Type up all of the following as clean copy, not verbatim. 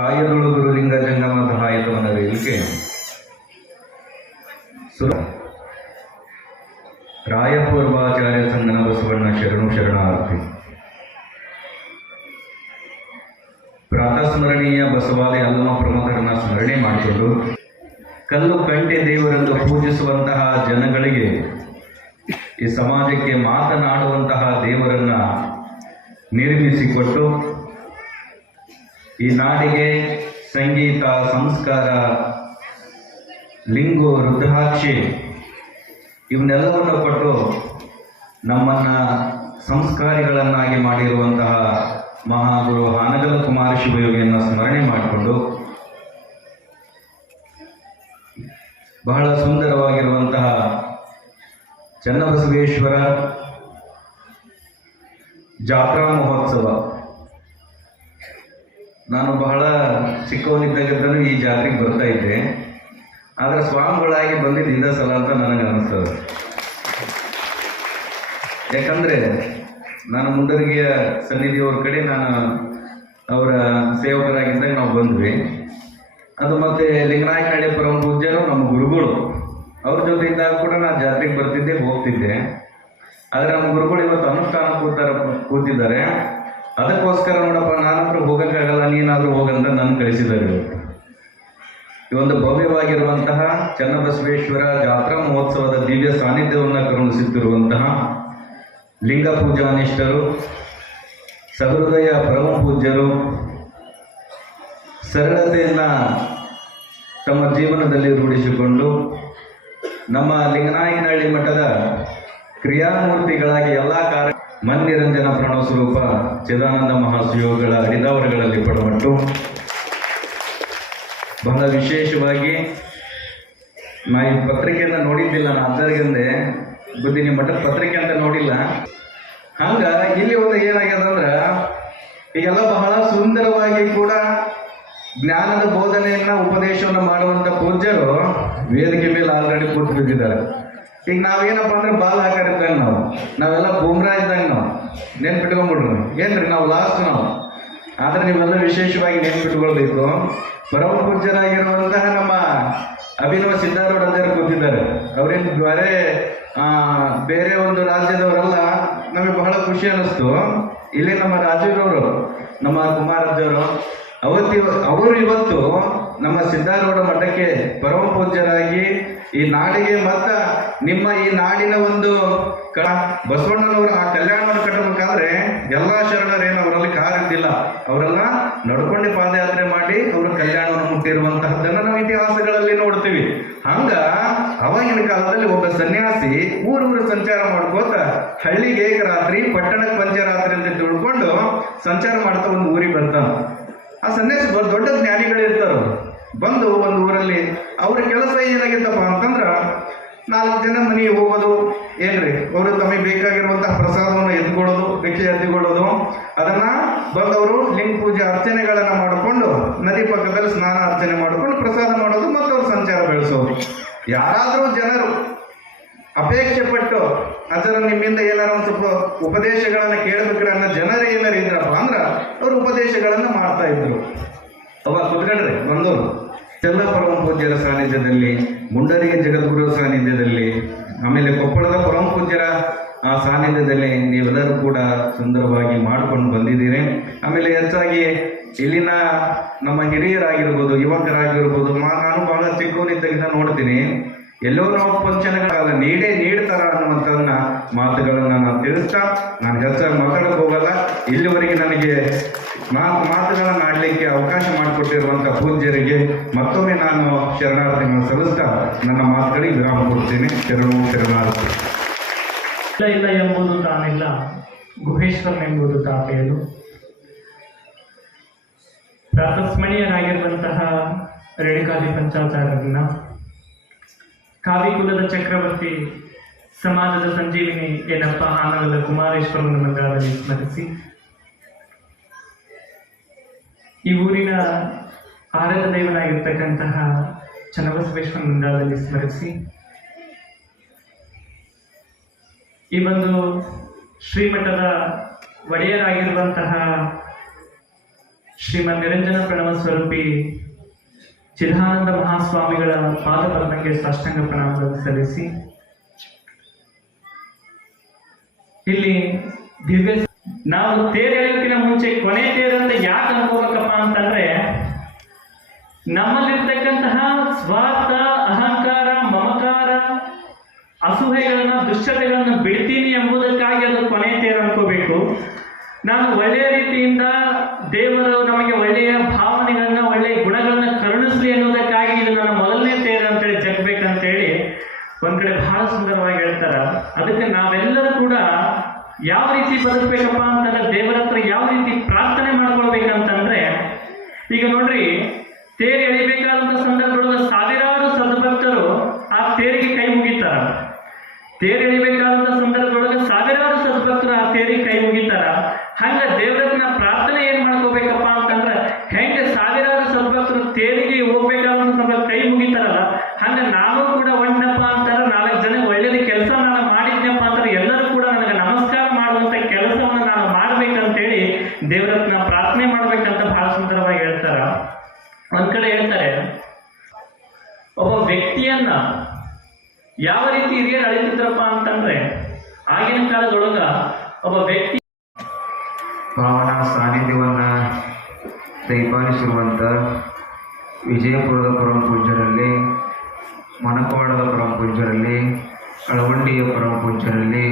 ಕಾಯದೊಳು ಗುರುಲಿಂಗ ಜಂಗಮದ ಹಾಯತವನರಿಲಿಕ್ಕೆ ಸುರ ರಾಯಪೂರ್ವಾಚಾರ್ಯ ಸಂಗನ ಬಸವಣ್ಣ ಶರಣು ಶರಣಾರ್ಥಿ. ಪ್ರಾತಸ್ಮರಣೀಯ ಬಸವಾದಿ ಅಲ್ಲಮ ಪ್ರಮುಖರನ್ನ ಸ್ಮರಣೆ ಮಾಡಿಕೊಂಡು ಕಲ್ಲು ಕಂಟೆ ದೇವರನ್ನು ಪೂಜಿಸುವಂತಹ ಜನಗಳಿಗೆ ಈ ಸಮಾಜಕ್ಕೆ ಮಾತನಾಡುವಂತಹ ದೇವರನ್ನ ನಿರ್ಮಿಸಿಕೊಟ್ಟು ಈ ನಾಡಿಗೆ ಸಂಗೀತ, ಸಂಸ್ಕಾರ, ಲಿಂಗು, ರುದ್ರಾಕ್ಷಿ ಇವನ್ನೆಲ್ಲವನ್ನು ಕೊಟ್ಟು ನಮ್ಮನ್ನು ಸಂಸ್ಕಾರಿಗಳನ್ನಾಗಿ ಮಾಡಿರುವಂತಹ ಮಹಾಗುರು ಹಾನಗಲ್ ಕುಮಾರ ಶಿವಯೋಗಿಯನ್ನು ಸ್ಮರಣೆ ಮಾಡಿಕೊಂಡು ಬಹಳ ಸುಂದರವಾಗಿರುವಂತಹ ಚನ್ನಬಸವೇಶ್ವರ ಜಾತ್ರಾ ಮಹೋತ್ಸವ. ನಾನು ಬಹಳ ಚಿಕ್ಕವನಿದ್ದಾಗಿದ್ದರೂ ಈ ಜಾತ್ರೆಗೆ ಬರ್ತಾ ಇದ್ದೆ. ಆದರೆ ಸ್ವಾಮಿಗಳಾಗಿ ಬಂದಿದ್ದು ಇದೇ ಸಲ ಅಂತ ನನಗೆ ಅನಿಸ್ತದೆ. ಯಾಕಂದರೆ ನಾನು ಮುಂಡರಗಿಯ ಸನ್ನಿಧಿಯವ್ರ ಕಡೆ ನಾನು ಅವರ ಸೇವಕರಾಗಿದ್ದಾಗ ನಾವು ಬಂದ್ವಿ. ಅದು ಮತ್ತು ಲಿಂಗನಾಯಕನಹಳ್ಳಿ ಪರಮ ಪೂಜ್ಯರು ನಮ್ಮ ಗುರುಗಳು, ಅವ್ರ ಜೊತೆ ಇದ್ದಾಗ ಕೂಡ ನಾನು ಜಾತ್ರೆಗೆ ಬರ್ತಿದ್ದೆ, ಹೋಗ್ತಿದ್ದೆ. ಆದರೆ ನಮ್ಮ ಗುರುಗಳು ಇವತ್ತು ಅನುಷ್ಠಾನ ಕೂತಿದ್ದಾರೆ. ಅದಕ್ಕೋಸ್ಕರ ನೋಡಪ್ಪ, ನಾನಂತರೂ ಹೋಗೋಕ್ಕಾಗಲ್ಲ, ನೀನಾದರೂ ಹೋಗಂತ ನನ್ನ ಕಳಿಸಿದ್ದಾರೆ. ಈ ಒಂದು ಭವ್ಯವಾಗಿರುವಂತಹ ಚನ್ನಬಸವೇಶ್ವರ ಜಾತ್ರಾ ಮಹೋತ್ಸವದ ದಿವ್ಯ ಸಾನ್ನಿಧ್ಯವನ್ನು ಕರುಣಿಸುತ್ತಿರುವಂತಹ ಲಿಂಗ ಪೂಜಾನಿಷ್ಠರು, ಸಹೃದಯ ಪರಮ ಪೂಜ್ಯರು, ಸರಳತೆಯನ್ನು ತಮ್ಮ ಜೀವನದಲ್ಲಿ ರೂಢಿಸಿಕೊಂಡು ನಮ್ಮ ಲಿಂಗನಾಯಕನಹಳ್ಳಿ ಮಠದ ಕ್ರಿಯಾಮೂರ್ತಿಗಳಾಗಿ ಎಲ್ಲ ಕಾರ್ಯ ಮನ್ನಿರಂಜನ ಪ್ರಣವ ಸ್ವರೂಪ ಚಿದಾನಂದ ಮಹಾಶಿವಗಳ ಹರಿದಾವರಗಳಲ್ಲಿ ಪಡಮಟ್ಟು ಬಹಳ ವಿಶೇಷವಾಗಿ ನಾ ಈ ಪತ್ರಿಕೆಯನ್ನು ನೋಡಿದ್ದಿಲ್ಲ. ನಾನು ಅದ್ದರ್ಗಂದೆ ಬುದ್ಧಿ ನಿಮ್ಮ ಮಠದ ಪತ್ರಿಕೆ ಅಂತ ನೋಡಿಲ್ಲ. ಹಂಗ ಇಲ್ಲಿ ಒಂದು ಏನಾಗ್ಯದಂದ್ರೆ ಈಗೆಲ್ಲ ಬಹಳ ಸುಂದರವಾಗಿ ಕೂಡ ಜ್ಞಾನದ ಬೋಧನೆಯನ್ನ ಉಪದೇಶವನ್ನು ಮಾಡುವಂಥ ಪೂಜ್ಯರು ವೇದಿಕೆ ಮೇಲೆ ಆಲ್ರೆಡಿ ಕೂತು ಬಿದ್ದಿದ್ದಾರೆ. ಈಗ ನಾವೇನಪ್ಪ ಅಂದ್ರೆ ಬಾಲ್ ಹಾಕಿದ್ದಂಗೆ ನಾವೆಲ್ಲ ಬೂಮ್ರಾ ಇದ್ದಂಗೆ ನೆನ್ಪಿಟ್ಕೊಂಡ್ಬಿಡ್ರಿ. ಏನ್ರಿ ನಾವು ಲಾಸ್ಟ್ ಆದರೆ ನೀವೆಲ್ಲ ವಿಶೇಷವಾಗಿ ನೆನ್ಪಿಟ್ಕೊಳ್ಬೇಕು. ಪರಮ ಪೂಜ್ಯರಾಗಿರುವಂತಹ ನಮ್ಮ ಅಭಿನವ ಸಿದ್ಧಾರೂಢರು ಕೂತಿದ್ದಾರೆ. ಅವರಿಂದ ಬೇರೆ ಒಂದು ರಾಜ್ಯದವರೆಲ್ಲ ನಮಗೆ ಬಹಳ ಖುಷಿ ಅನ್ನಿಸ್ತು. ಇಲ್ಲಿ ನಮ್ಮ ರಾಜೀವ್ರವರು, ನಮ್ಮ ಕುಮಾರಜ್ಜವರು ಅವರು ಇವತ್ತು ನಮ್ಮ ಸಿದ್ಧಾರೂಢ ಮಠಕ್ಕೆ ಪರಮ ಪೂಜ್ಯರಾಗಿ ಈ ನಾಡಿಗೆ ಮತ್ತು ನಿಮ್ಮ ಈ ನಾಡಿನ ಒಂದು ಬಸವಣ್ಣನವರು ಆ ಕಲ್ಯಾಣವನ್ನು ಕಟ್ಟಬೇಕಾದ್ರೆ ಎಲ್ಲ ಶರಣರೇನು ಅವರಲ್ಲಿ ಕಾರ್ ಇದ್ದಿಲ್ಲ, ಅವರೆಲ್ಲ ನಡ್ಕೊಂಡೆ ಪಾದಯಾತ್ರೆ ಮಾಡಿ ಅವರ ಕಲ್ಯಾಣವನ್ನು ಮುಟ್ಟಿರುವಂತಹದ್ದನ್ನು ನಾವು ಇತಿಹಾಸಗಳಲ್ಲಿ ನೋಡ್ತೀವಿ. ಹಂಗ ಅವಾಗಿನ ಕಾಲದಲ್ಲಿ ಒಬ್ಬ ಸನ್ಯಾಸಿ ಊರೂರು ಸಂಚಾರ ಮಾಡ್ಕೋತ ಹಳ್ಳಿಗೆ ಏಕರಾತ್ರಿ, ಪಟ್ಟಣಕ್ಕೆ ಪಂಚರಾತ್ರಿ ಅಂತ ತಿಳ್ಕೊಂಡು ಸಂಚಾರ ಮಾಡ್ತಾ ಒಂದು ಊರಿಗೆ ಬರ್ತಾನೆ. ಆ ಸನ್ಯಾಸಿ ದೊಡ್ಡ ಜ್ಞಾನಿಗಳಿರ್ತಾರ. ಬಂದು ಒಂದು ಊರಲ್ಲಿ ಅವ್ರ ಕೆಲಸ ಏನಾಗಿತ್ತಪ್ಪ ಅಂತಂದ್ರೆ 4 ಜನ ಮನೆಗೆ ಹೋಗೋದು, ಏನ್ರಿ ಅವರು ತಮಗೆ ಬೇಕಾಗಿರುವಂತಹ ಪ್ರಸಾದವನ್ನು ಎತ್ಕೊಳ್ಳೋದು, ಭಿಕ್ಷೆ ಎತ್ತಿಕೊಳ್ಳೋದು, ಅದನ್ನ ಬಂದವರು ಲಿಂಗ ಪೂಜೆ ಅರ್ಚನೆಗಳನ್ನು ಮಾಡಿಕೊಂಡು ನದಿ ಪಕ್ಕದಲ್ಲಿ ಸ್ನಾನ ಅರ್ಚನೆ ಮಾಡಿಕೊಂಡು ಪ್ರಸಾದ ಮಾಡೋದು ಮತ್ತು ಅವ್ರ ಸಂಚಾರ ಬೆಳೆಸೋದು. ಯಾರಾದರೂ ಜನರು ಅಪೇಕ್ಷೆ ಪಟ್ಟು ಅದರ ನಿಮ್ಮಿಂದ ಏನಾರು ಒಂದು ಸ್ವಲ್ಪ ಉಪದೇಶಗಳನ್ನು ಕೇಳಬೇಕ್ರೆ ಅನ್ನೋ ಜನರು ಏನಾರು ಇದ್ರಪ್ಪ ಅಂದ್ರೆ ಅವರು ಉಪದೇಶಗಳನ್ನು ಮಾಡ್ತಾ ಇದ್ರು. ಅವಾಗ ಕುತ್ಕೊಂಡ್ರೆ ಬಂದವರು ಎಲ್ಲ ಪರಮ ಪೂಜ್ಯರ ಸಾನ್ನಿಧ್ಯದಲ್ಲಿ, ಮುಂಡರಿಗೆ ಜಗದ್ಗುರು ಸಾನ್ನಿಧ್ಯದಲ್ಲಿ, ಆಮೇಲೆ ಕೊಪ್ಪಳದ ಪರಮ ಪೂಜ್ಯರ ಆ ಸಾನ್ನಿಧ್ಯದಲ್ಲಿ ನೀವೆಲ್ಲರೂ ಕೂಡ ಸುಂದರವಾಗಿ ಮಾಡ್ಕೊಂಡು ಬಂದಿದ್ದೀರಿ. ಆಮೇಲೆ ಹೆಚ್ಚಾಗಿ ಇಲ್ಲಿನ ನಮ್ಮ ಹಿರಿಯರಾಗಿರ್ಬೋದು, ಯುವಕರಾಗಿರ್ಬೋದು, ನಾನು ಬಹಳ ಚಿಕ್ಕವನಿದ್ದಾಗಿಂದ ನೋಡ್ತೀನಿ, ಎಲ್ಲೋ ನಾವು ಫಂಕ್ಷನ್ಗಳ ನೀಡ್ತಾರ ಅನ್ನುವಂಥದನ್ನ ಮಾತುಗಳನ್ನು ನಾನು ತಿಳಿಸ್ತಾ ನಾನು ಹೆಚ್ಚಾಗಿ ಮಾತಾಡಕ್ಕೆ ಹೋಗಲ್ಲ. ಇಲ್ಲಿವರೆಗೆ ನನಗೆ 4 ಮಾತುಗಳನ್ನು ಆಡಲಿಕ್ಕೆ ಅವಕಾಶ ಮಾಡಿಕೊಟ್ಟಿರುವಂಥ ಪೂಜ್ಯರಿಗೆ ಮತ್ತೊಮ್ಮೆ ನಾನು ಶರಣಾರ್ಥಿಗಳನ್ನು ಸಲ್ಲಿಸ್ತಾ ನನ್ನ ಮಾತುಗಳಿಗೆ ವಿರಾಮ ಕೊಡ್ತೀನಿ. ಶರಣಾರ್ಥಿ. ಇಲ್ಲ ಎಂಬುದು ತಾನಿಲ್ಲ, ಗುಹೇಶ್ವರನೆಂಬುದು ತಾಪೆಯಲು. ಪ್ರಾತಸ್ಮರಣೀಯರಾಗಿರುವಂತಹ ರೇಣುಕಾದಿ ಪಂಚಾಚಾರ್ಯರನ್ನ, ಕಾವಿಕುಲದ ಚಕ್ರವರ್ತಿ, ಸಮಾಜದ ಸಂಜೀವಿನಿ ಏನಪ್ಪ ಹಾನಗಲ್ ಕುಮಾರೇಶ್ವರನ ಮಂದಿರದಲ್ಲಿ ಸ್ಮರಿಸಿ, ಈ ಊರಿನ ಆರಾಧ್ಯ ದೈವನಾಗಿರ್ತಕ್ಕಂತಹ ಚನ್ನಬಸವೇಶ್ವರ ಮಂದಿರದಲ್ಲಿ ಸ್ಮರಿಸಿ, ಈ ಒಂದು ಶ್ರೀಮಠದ ಒಡೆಯರಾಗಿರುವಂತಹ ಶ್ರೀಮನ್ ನಿರಂಜನ ಪ್ರಣವ ಸ್ವರೂಪಿ ಚಿದಾನಂದ ಮಹಾಸ್ವಾಮಿಗಳ ಪಾದಪದ್ಮಕ್ಕೆ ಸಾಷ್ಟಾಂಗ ಪ್ರಣಾಮಗಳನ್ನು ಸಲ್ಲಿಸಿ ಇಲ್ಲಿ ದಿವ್ಯ ನಾವು ತೇರು ಎಳೆಯೋಕ್ಕಿಂತ ಮುಂಚೆ ಕೊನೆ ತೇರು ಅಂತ ಯಾಕೆ ಅನ್ಕೋಬೇಕಪ್ಪ ಅಂತಂದ್ರೆ ನಮ್ಮಲ್ಲಿರ್ತಕ್ಕಂತಹ ಸ್ವಾರ್ಥ, ಅಹಂಕಾರ, ಮಮಕಾರ, ಅಸೂಹೆಗಳನ್ನ, ದುಶ್ಚಟಗಳನ್ನ ಬಿಡ್ತೀನಿ ಎಂಬುದಕ್ಕಾಗಿ ಅದು ಕೊನೆ ತೇರು ಅನ್ಕೋಬೇಕು. ನಾನು ಒಳ್ಳೆಯ ರೀತಿಯಿಂದ ದೇವರು ನಮಗೆ ಒಳ್ಳೆಯ ಭಾವನೆಗಳನ್ನ, ಒಳ್ಳೆಯ ಗುಣಗಳನ್ನ ಕರುಣಿಸ್ಲಿ ಅನ್ನೋದಕ್ಕಾಗಿ ಇದು ನನ್ನ ಮೊದಲನೇ ತೇರು ಅಂತೇಳಿ ಜಗ್ಬೇಕಂತೇಳಿ ಒಂದ್ ಕಡೆ ಬಹಳ ಸುಂದರವಾಗಿ ಹೇಳ್ತಾರ. ಅದಕ್ಕೆ ನಾವೆಲ್ಲರೂ ಕೂಡ ಯಾವ ರೀತಿ ಬದುಕಬೇಕಪ್ಪ ಅಂತಂದ್ರೆ ದೇವರ ಹತ್ರ ಯಾವ ರೀತಿ ಪ್ರಾರ್ಥನೆ ಮಾಡ್ಕೊಳ್ಬೇಕಂತಂದ್ರೆ, ಈಗ ನೋಡ್ರಿ, ತೇರು ಎಳಿಬೇಕಾದಂತ ಸಂದರ್ಭದೊಳಗೆ ಸಾವಿರಾರು ಸದ್ಭಕ್ತರು ಆ ತೇರಿಗೆ ಕೈ ಮುಗಿತಾರ. ತೇರು ಎಳಿಬೇಕಾದಂತ ಸಂದರ್ಭದೊಳಗೆ ಸಾವಿರಾರು ಸದ್ಭಕ್ತರು ಆ ತೇರಿಗೆ ಕೈ ಮುಗಿತಾರ. ಹಂಗ ದೇವರನ್ನ ಪ್ರಾರ್ಥನೆ ಏನ್ ಮಾಡ್ಕೋಬೇಕಪ್ಪ ಅಂತಂದ್ರೆ, ಹೆಂಗೆ ಸಾವಿರಾರು ಸದ್ಭಕ್ತರು ತೇರಿಗೆ ಹೋಗ್ಬೇಕಾದಂತ ಸಂದರ್ಭ ಕೈ ಮುಗಿತಾರಲ್ಲ, ಹಂಗ ನಾನು ಕೂಡ ಒಂದಪ್ಪ ಅಂತಾರೆ 4 ಜನ ಒಳ್ಳೇದ ಕೆಲಸ ನಾನು ಮಾಡಿದ್ನಪ್ಪ ಅಂತಾರೆ ಎಲ್ಲರೂ ಕೂಡ ನನಗೆ ನಮಸ್ಕಾರ ಮಾಡುವಂತ ಕೆಲಸವನ್ನು ನಾನು ಮಾಡ್ಬೇಕಂತೇಳಿ ದೇವರತ್ನ ಪ್ರಾರ್ಥನೆ ಮಾಡ್ಬೇಕಂತ ಬಹಳ ಸುಂದರವಾಗಿ ಹೇಳ್ತಾರ. ಒಂದ್ ಕಡೆ ಹೇಳ್ತಾರೆ, ಒಬ್ಬ ವ್ಯಕ್ತಿಯನ್ನ ಯಾವ ರೀತಿ ಹಿರಿಯರು ಅಳಿತಿದ್ರಪ್ಪ ಅಂತಂದ್ರೆ, ಆಗಿನ ಕಾಲದೊಳಗ ಒಬ್ಬ ವ್ಯಕ್ತಿ ಭಾವನಾ ಸಾನ್ನಿಧ್ಯವನ್ನ ದಯಪಾಲಿಸಿರುವಂಥ ವಿಜಯಪುರದ ಪರಮ ಪೂಜ್ಯರಲ್ಲಿ, ಮನಕೋಡದ ಪರಮ ಪೂಜ್ಯರಲ್ಲಿ, ಅಳವಂಡಿಯ ಪರಮ ಪೂಜ್ಯರಲ್ಲಿ,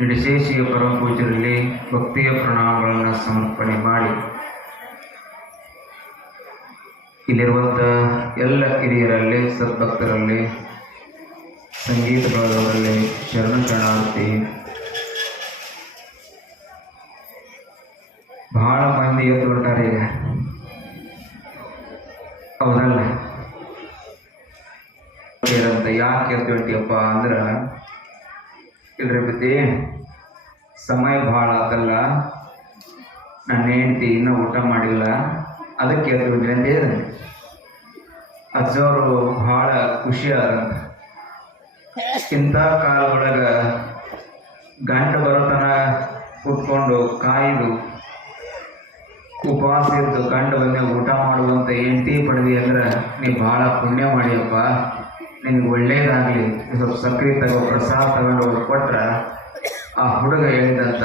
ನಿಡಶೇಷಿಯ ಪರಮ ಪೂಜ್ಯರಲ್ಲಿ ಭಕ್ತಿಯ ಪ್ರಣಾಮಗಳನ್ನು ಸಮರ್ಪಣೆ ಮಾಡಿ, ಇಲ್ಲಿರುವಂಥ ಎಲ್ಲ ಹಿರಿಯರಲ್ಲಿ, ಸದ್ಭಕ್ತರಲ್ಲಿ, ಸಂಗೀತ ಬಳಗದಲ್ಲಿ ಶರಣ ಶರಣಾರ್ಥಿ. ಬಹಳ ಮಂದಿ ಎದ್ದು ಹೊರಟಾರೆ ಈಗ, ಹೌದಲ್ಲ? ಅಂತ ಯಾಕೆ ಎದ್ದು ಹೊಂಟಿಯಪ್ಪ ಅಂದ್ರೆ, ಇಲ್ರಿ ಬುದ್ಧಿ, ಸಮಯ ಭಾಳ ಆತಲ್ಲ, ನನ್ನ ಹೆಂಡತಿ ಇನ್ನೂ ಊಟ ಮಾಡಿಲ್ಲ, ಅದಕ್ಕೆ ಎದ್ದು ಹೊಂಟಿನಿ ಅಂತ ಹೇಳಿದೆ. ಅಜ್ಜವರು ಭಾಳ ಖುಷಿಯಾದಂತ. ಇಂಥ ಕಾಲದೊಳಗೆ ಗಂಟ ಬರೋತನ ಕೂತ್ಕೊಂಡು ಕಾಯ್ದು ಉಪವಾಸ ಇದ್ದು ಗಂಡ ಬಂದೆ ಊಟ ಮಾಡುವಂಥ ಹೆಂಡತಿ ಪಡೆದಿ ಅಂದ್ರೆ ನೀ ಭಾಳ ಪುಣ್ಯ ಮಾಡಿಯಪ್ಪ, ನಿನಗೆ ಒಳ್ಳೇದಾಗಲಿ, ಸ್ವಲ್ಪ ಸಕ್ರೆ ತಗೋ, ಪ್ರಸಾದ ತಗೊಂಡು ಹೋಗಿ ಕೊಟ್ರೆ ಆ ಹುಡುಗ ಹೇಳಿದಂತ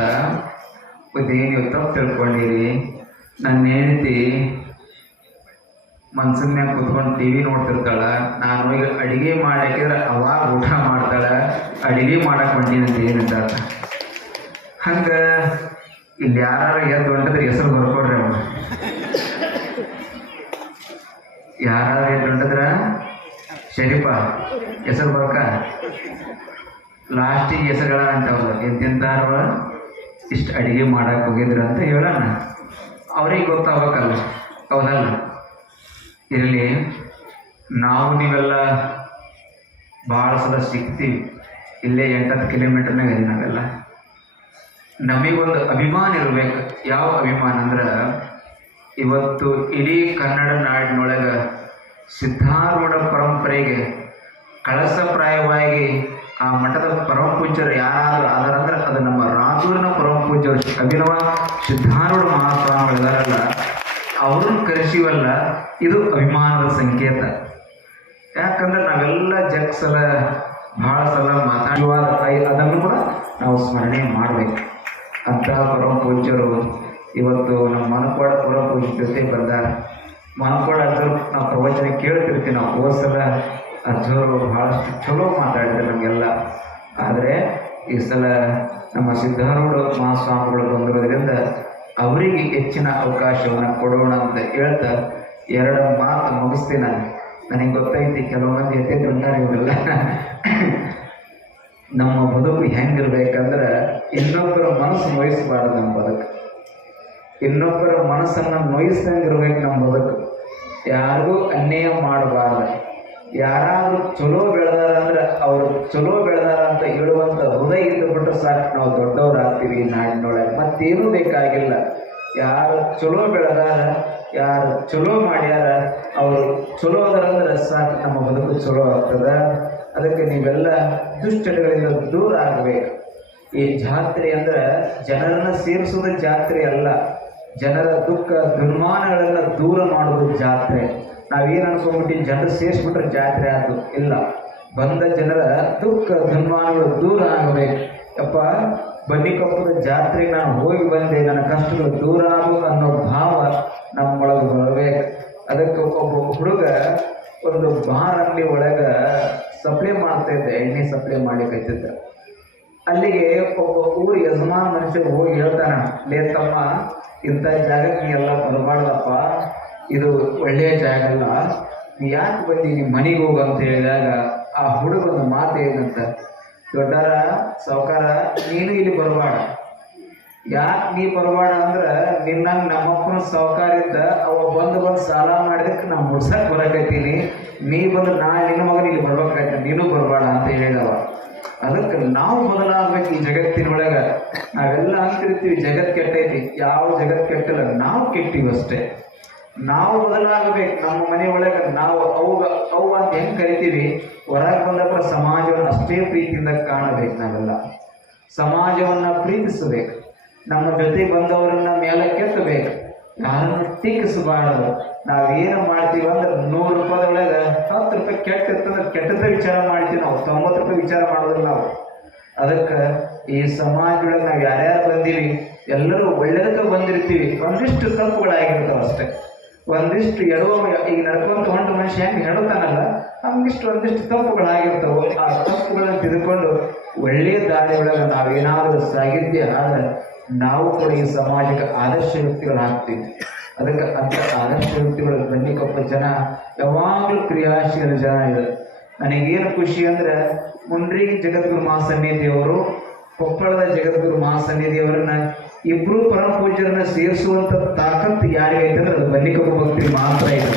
ಬುದ್ಧಿ, ನೀವು ತಪ್ಪು ತಿಳ್ಕೊಂಡಿರಿ, ನನ್ನ ಹೆಂಡತಿ ಮನ್ಸನ್ಯಾಗ ಕುತ್ಕೊಂಡು ಟಿ ವಿ ನೋಡ್ತಿರ್ತಾಳೆ, ನಾನು ಈಗ ಅಡುಗೆ ಮಾಡಾಕಿದ್ರೆ ಅವಾಗ ಊಟ ಮಾಡ್ತಾಳೆ, ಅಡುಗೆ ಮಾಡಕ್ಕೆ ಬಂದೀನಿ ಅಂತ ಏನಿದ್ದ. ಹಂಗೆ ಇಲ್ಲಿ ಯಾರು ಎದ್ದು ಹೊಂಟಿದ್ರೆ ಹೆಸರು ಬರ್ಕೊಡ್ರಿ ಅವ್ರು. ಯಾರು ಎದ್ದು ಹೊಂಟಿದ್ರ ಶರೀಫ ಹೆಸರು ಬರ್ಕ, ಲಾಸ್ಟಿಗೆ ಹೆಸರುಗಳ ಅಂತವಲ್ಲ, ಎಂತೆಂತಾರವ ಇಷ್ಟು ಅಡುಗೆ ಮಾಡಕ್ಕೆ ಹೋಗಿದ್ರು ಅಂತ ಹೇಳೋಣ, ಅವ್ರಿಗೆ ಗೊತ್ತಾಗಬೇಕಲ್ಲ, ಹೌದಲ್ಲ? ಇರಲಿ, ನಾವು ನೀವೆಲ್ಲ ಭಾಳ ಸಲ ಸಿಗ್ತೀವಿ, ಇಲ್ಲೇ 8-10 ಕಿಲೋಮೀಟರ್ನಾಗ ಇದೆ ನಾವೆಲ್ಲ. ನಮಗೊಂದು ಅಭಿಮಾನ ಇರಬೇಕು. ಯಾವ ಅಭಿಮಾನ ಅಂದ್ರೆ, ಇವತ್ತು ಇಡೀ ಕನ್ನಡ ನಾಡಿನೊಳಗೆ ಸಿದ್ಧಾರೂಢ ಪರಂಪರೆಗೆ ಕಳಸಪ್ರಾಯವಾಗಿ ಆ ಮಠದ ಪರಮ ಪೂಜ್ಯರು ಯಾರಾದರೂ ಆದರಂದ್ರೆ ಅದು ನಮ್ಮ ರಾಜೂರಿನ ಪರಮ ಪೂಜ್ಯರು ಅಭಿನವ ಸಿದ್ಧಾರೂಢ ಮಹಾಸ್ವಾಮಿಗಳಿದಾರಲ್ಲ, ಅವ್ರನ್ನ ಕರೆಸಿವಲ್ಲ, ಇದು ಅಭಿಮಾನದ ಸಂಕೇತ. ಯಾಕಂದ್ರೆ ನಾವೆಲ್ಲ ಸಲ ಭಾಳ ಸಲ ಮಾತಾಡುವಾಗ ಅದನ್ನು ಕೂಡ ನಾವು ಸ್ಮರಣೆ ಮಾಡಬೇಕು. ಅಂತಹ ಪರಮ ಪೂಜ್ಯರು ಇವತ್ತು ನಮ್ಮ ಮನಕೋಡ ಪರಮ ಪೂಜ್ಯ ಜೊತೆ ಬಂದಾರ. ಮನಕೋಡ ಅಜ್ಜರು ನಾವು ಪ್ರವಚನ ಕೇಳ್ತಿರ್ತೀವಿ. ನಾವು ಹೋದ ಸಲ ಅಜ್ಜವರು ಭಾಳಷ್ಟು ಚಲೋ ಮಾತಾಡಿದ್ರು ನಮಗೆಲ್ಲ. ಆದರೆ ಈ ಸಲ ನಮ್ಮ ಸಿದ್ಧಾರೂಢ ಮಹಾಸ್ವಾಮಿಗಳು ಬಂದಿರೋದ್ರಿಂದ ಅವರಿಗೆ ಹೆಚ್ಚಿನ ಅವಕಾಶವನ್ನು ಕೊಡೋಣ ಅಂತ ಹೇಳ್ತಾ 2 ಮಾತು ಮುಗಿಸ್ತೀನಿ. ನನಗೆ ಗೊತ್ತೈತಿ ಕೆಲವು ಮಂದಿ ಎತ್ತಿದ್ದು ಉಂಟಾರೆ ಇವರೆಲ್ಲ. ನಮ್ಮ ಬದುಕು ಹೆಂಗಿರ್ಬೇಕಂದ್ರೆ, ಇನ್ನೊಬ್ಬರ ಮನಸ್ಸು ನೋಯಿಸಬಾರ್ದು ನಮ್ಮ ಬದುಕು. ಇನ್ನೊಬ್ಬರ ಮನಸ್ಸನ್ನು ನೋಯಿಸ್ದಂಗೆ ಇರ್ಬೇಕು ನಮ್ಮ ಬದುಕು. ಯಾರಿಗೂ ಅನ್ಯಾಯ ಮಾಡಬಾರ್ದು. ಯಾರಾದರೂ ಚಲೋ ಬೆಳೆದಾರ ಅಂದ್ರೆ ಅವರು ಚಲೋ ಬೆಳೆದಾರ ಅಂತ ಹೇಳುವಂಥ ಹೃದಯ ಇದ್ದು ಬಿಟ್ಟರೆ ಸಾಕು, ನಾವು ದೊಡ್ಡವರಾಗ್ತೀವಿ ನಾಡಿನೊಳಗೆ. ಮತ್ತೇನೂ ಬೇಕಾಗಿಲ್ಲ. ಯಾರು ಚಲೋ ಬೆಳೆದಾರ, ಯಾರು ಚಲೋ ಮಾಡ್ಯಾರ, ಅವರು ಚಲೋ ಅದರಂದ್ರೆ ಸಾಕು, ನಮ್ಮ ಬದುಕು ಚಲೋ ಆಗ್ತದೆ. ಅದಕ್ಕೆ ನೀವೆಲ್ಲ ದುಶ್ಚಟಗಳಿಂದ ದೂರ ಆಗಬೇಕು. ಈ ಜಾತ್ರೆ ಅಂದ್ರೆ ಜನರನ್ನ ಸೇರಿಸೋದ ಜಾತ್ರೆ ಅಲ್ಲ. ಜನರ ದುಃಖ ದುರ್ಮಾನಗಳನ್ನು ದೂರ ಮಾಡೋದು ಜಾತ್ರೆ. ನಾವೇನು ಅನ್ಕೊಂಡ್ಬಿಟ್ಟು ಜನರು ಸೇರಿಸ್ಬಿಟ್ರೆ ಜಾತ್ರೆ ಆಯ್ತು, ಇಲ್ಲ. ಬಂದ ಜನರ ದುಃಖ ದುರ್ಮಾನಗಳು ದೂರ ಆಗಬೇಕು. ಯಪ್ಪ, ಬನ್ನಿಕೊಪ್ಪದ ಜಾತ್ರೆಗೆ ನಾನು ಹೋಗಿ ಬಂದೆ, ನನ್ನ ಕಷ್ಟಗಳು ದೂರ ಆಗು ಅನ್ನೋ ಭಾವ ನಮ್ಮೊಳಗೆ ಬರಬೇಕು. ಅದಕ್ಕೆ ಒಬ್ಬ ಹುಡುಗ ಒಂದು ಬಾರ್ ಅಂಗಡಿ ಒಳಗೆ ಸಪ್ಲೈ ಮಾಡ್ತಾ ಇದ್ದೆ, ಎಣ್ಣೆ ಸಪ್ಲೈ ಮಾಡ್ಲಿಕ್ಕೈತಿದ್ದ. ಅಲ್ಲಿಗೆ ಒಬ್ಬ ಊರು ಯಜಮಾನ ಮನುಷ್ಯ ಹೋಗಿ ಹೇಳ್ತಾನ, ಲೇ ತಮ್ಮ, ಇಂಥ ಜಾಗಕ್ಕೆ ನೀ ಎಲ್ಲ ಬರಬಾರ್ದಪ್ಪ, ಇದು ಒಳ್ಳೆಯ ಜಾಗ ಅಲ್ಲ, ನೀ ಯಾಕೆ ಬಂದಿ, ನಿಮ್ಮ ಮನೆಗೆ ಹೋಗು ಅಂತ ಹೇಳಿದಾಗ ಆ ಹುಡುಗನ ಮಾತು ಏನಂತ, ದೊಡ್ಡರ ಸಾವುಕಾರ ನೀನು ಇಲ್ಲಿ ಬರಬೇಡ. ಯಾಕೆ ನೀ ಬರಬೇಡ ಅಂದ್ರೆ ನಿನ್ನಂಗೆ ನಮ್ಮಪ್ಪನ ಸಾವುಕಾರ ಇದ್ದ, ಅವ ಬಂದು ಸಾಲ ಮಾಡಿದಕ್ಕೆ ನಾವು ಮುಡ್ಸಕ್ಕೆ ಬರಕೈತೀನಿ, ನೀ ಬಂದು ನಾಳೆ ನಿನ್ನ ಮಗನ ಇಲ್ಲಿ ಬರ್ಬೇಕಾಯ್ತು, ನೀನು ಬರಬೇಡ ಅಂತ ಹೇಳಿದವ. ಅದಕ್ಕೆ ನಾವು ಬದಲಾಗಬೇಕು. ಈ ಜಗತ್ತಿನೊಳಗೆ ನಾವೆಲ್ಲ ಅಂತಿರ್ತೀವಿ ಜಗತ್ತು ಕೆಟ್ಟೈತಿ, ಯಾವ ಜಗತ್ತು ಕೆಟ್ಟಲ್ಲ, ನಾವು ಕೆಟ್ಟಿವಿ ಅಷ್ಟೇ. ನಾವು ಬದಲಾಗಬೇಕು. ನಮ್ಮ ಮನೆಯೊಳಗೆ ನಾವು ಅವು ಅಂತ ಹೆಂಗೆ ಕರಿತೀವಿ, ಹೊರಗೆ ಬಂದಪ್ಪ ಸಮಾಜವನ್ನು ಅಷ್ಟೇ ಪ್ರೀತಿಯಿಂದ ಕಾಣಬೇಕು. ನಾವೆಲ್ಲ ಸಮಾಜವನ್ನು ಪ್ರೀತಿಸಬೇಕು, ನಮ್ಮ ಜೊತೆ ಬಂದವರನ್ನ ಮೇಲೆ ಕೆತ್ತಬೇಕು, ಯಾರನ್ನು ಟೀಕಿಸಬಾರದು. ನಾವೇನು ಮಾಡ್ತೀವಿ ಅಂದ್ರೆ 100 ರೂಪಾಯಿದೊಳಗೆ 10 ರೂಪಾಯಿ ಕೆಟ್ಟಿರ್ತಂದ್ರೆ ಕೆಟ್ಟದ ವಿಚಾರ ಮಾಡ್ತೀವಿ ನಾವು, 90 ರೂಪಾಯಿ ವಿಚಾರ ಮಾಡೋದಿಲ್ಲ ನಾವು. ಅದಕ್ಕೆ ಈ ಸಮಾಜದೊಳಗೆ ನಾವು ಯಾರ್ಯಾರು ಬಂದೀವಿ ಎಲ್ಲರೂ ಒಳ್ಳೆದಕ್ಕೆ ಬಂದಿರ್ತೀವಿ. ಒಂದಿಷ್ಟು ತಪ್ಪುಗಳಾಗಿರ್ತಾವೆ ಅಷ್ಟೇ, ಒಂದಿಷ್ಟು ಎಡವ. ಈಗ ನಡ್ಕೊಂಡು ಹೊಂಟು ಮನುಷ್ಯ ಹೆಂಗೆ ಹೆಡುತ್ತಾನಲ್ಲ, ಒಂದಿಷ್ಟು ತಪ್ಪುಗಳಾಗಿರ್ತಾವೆ. ಆ ತಪ್ಪುಗಳನ್ನು ತಿಳ್ಕೊಂಡು ಒಳ್ಳೆಯ ದಾರಿಯೊಳಗೆ ನಾವೇನಾದರೂ ಸಾಗಿದ್ಯ ಆದರೆ ನಾವು ಕೂಡ ಈ ಸಮಾಜಕ್ಕೆ ಆದರ್ಶ ವ್ಯಕ್ತಿಗಳಾಗ್ತೀವಿ. ಅದಕ್ಕೆ ಅಂಥ ಆದರ್ಶ ವ್ಯಕ್ತಿಗಳು ಬನ್ನಿಕೊಪ್ಪ ಜನ ಯಾವಾಗಲೂ ಕ್ರಿಯಾಶೀಲ ಜನ ಇದೆ. ನನಗೇನು ಖುಷಿ ಅಂದರೆ ಮುಂಡ್ರಿಗಿ ಜಗದ್ಗುರು ಮಹಾಸನ್ನಿಧಿಯವರು, ಕೊಪ್ಪಳದ ಜಗದ್ಗುರು ಮಹಾಸನ್ನಿಧಿಯವರನ್ನ ಇಬ್ಬರು ಪರಮ ಪೂಜ್ಯರನ್ನ ಸೇರಿಸುವಂಥ ತಾಕತ್ತು ಯಾರಿಗೈತೆ ಅಂದ್ರೆ ಅದು ಬನ್ನಿಕೊಪ್ಪ ಭಕ್ತಿ ಮಾತ್ರ ಇದೆ.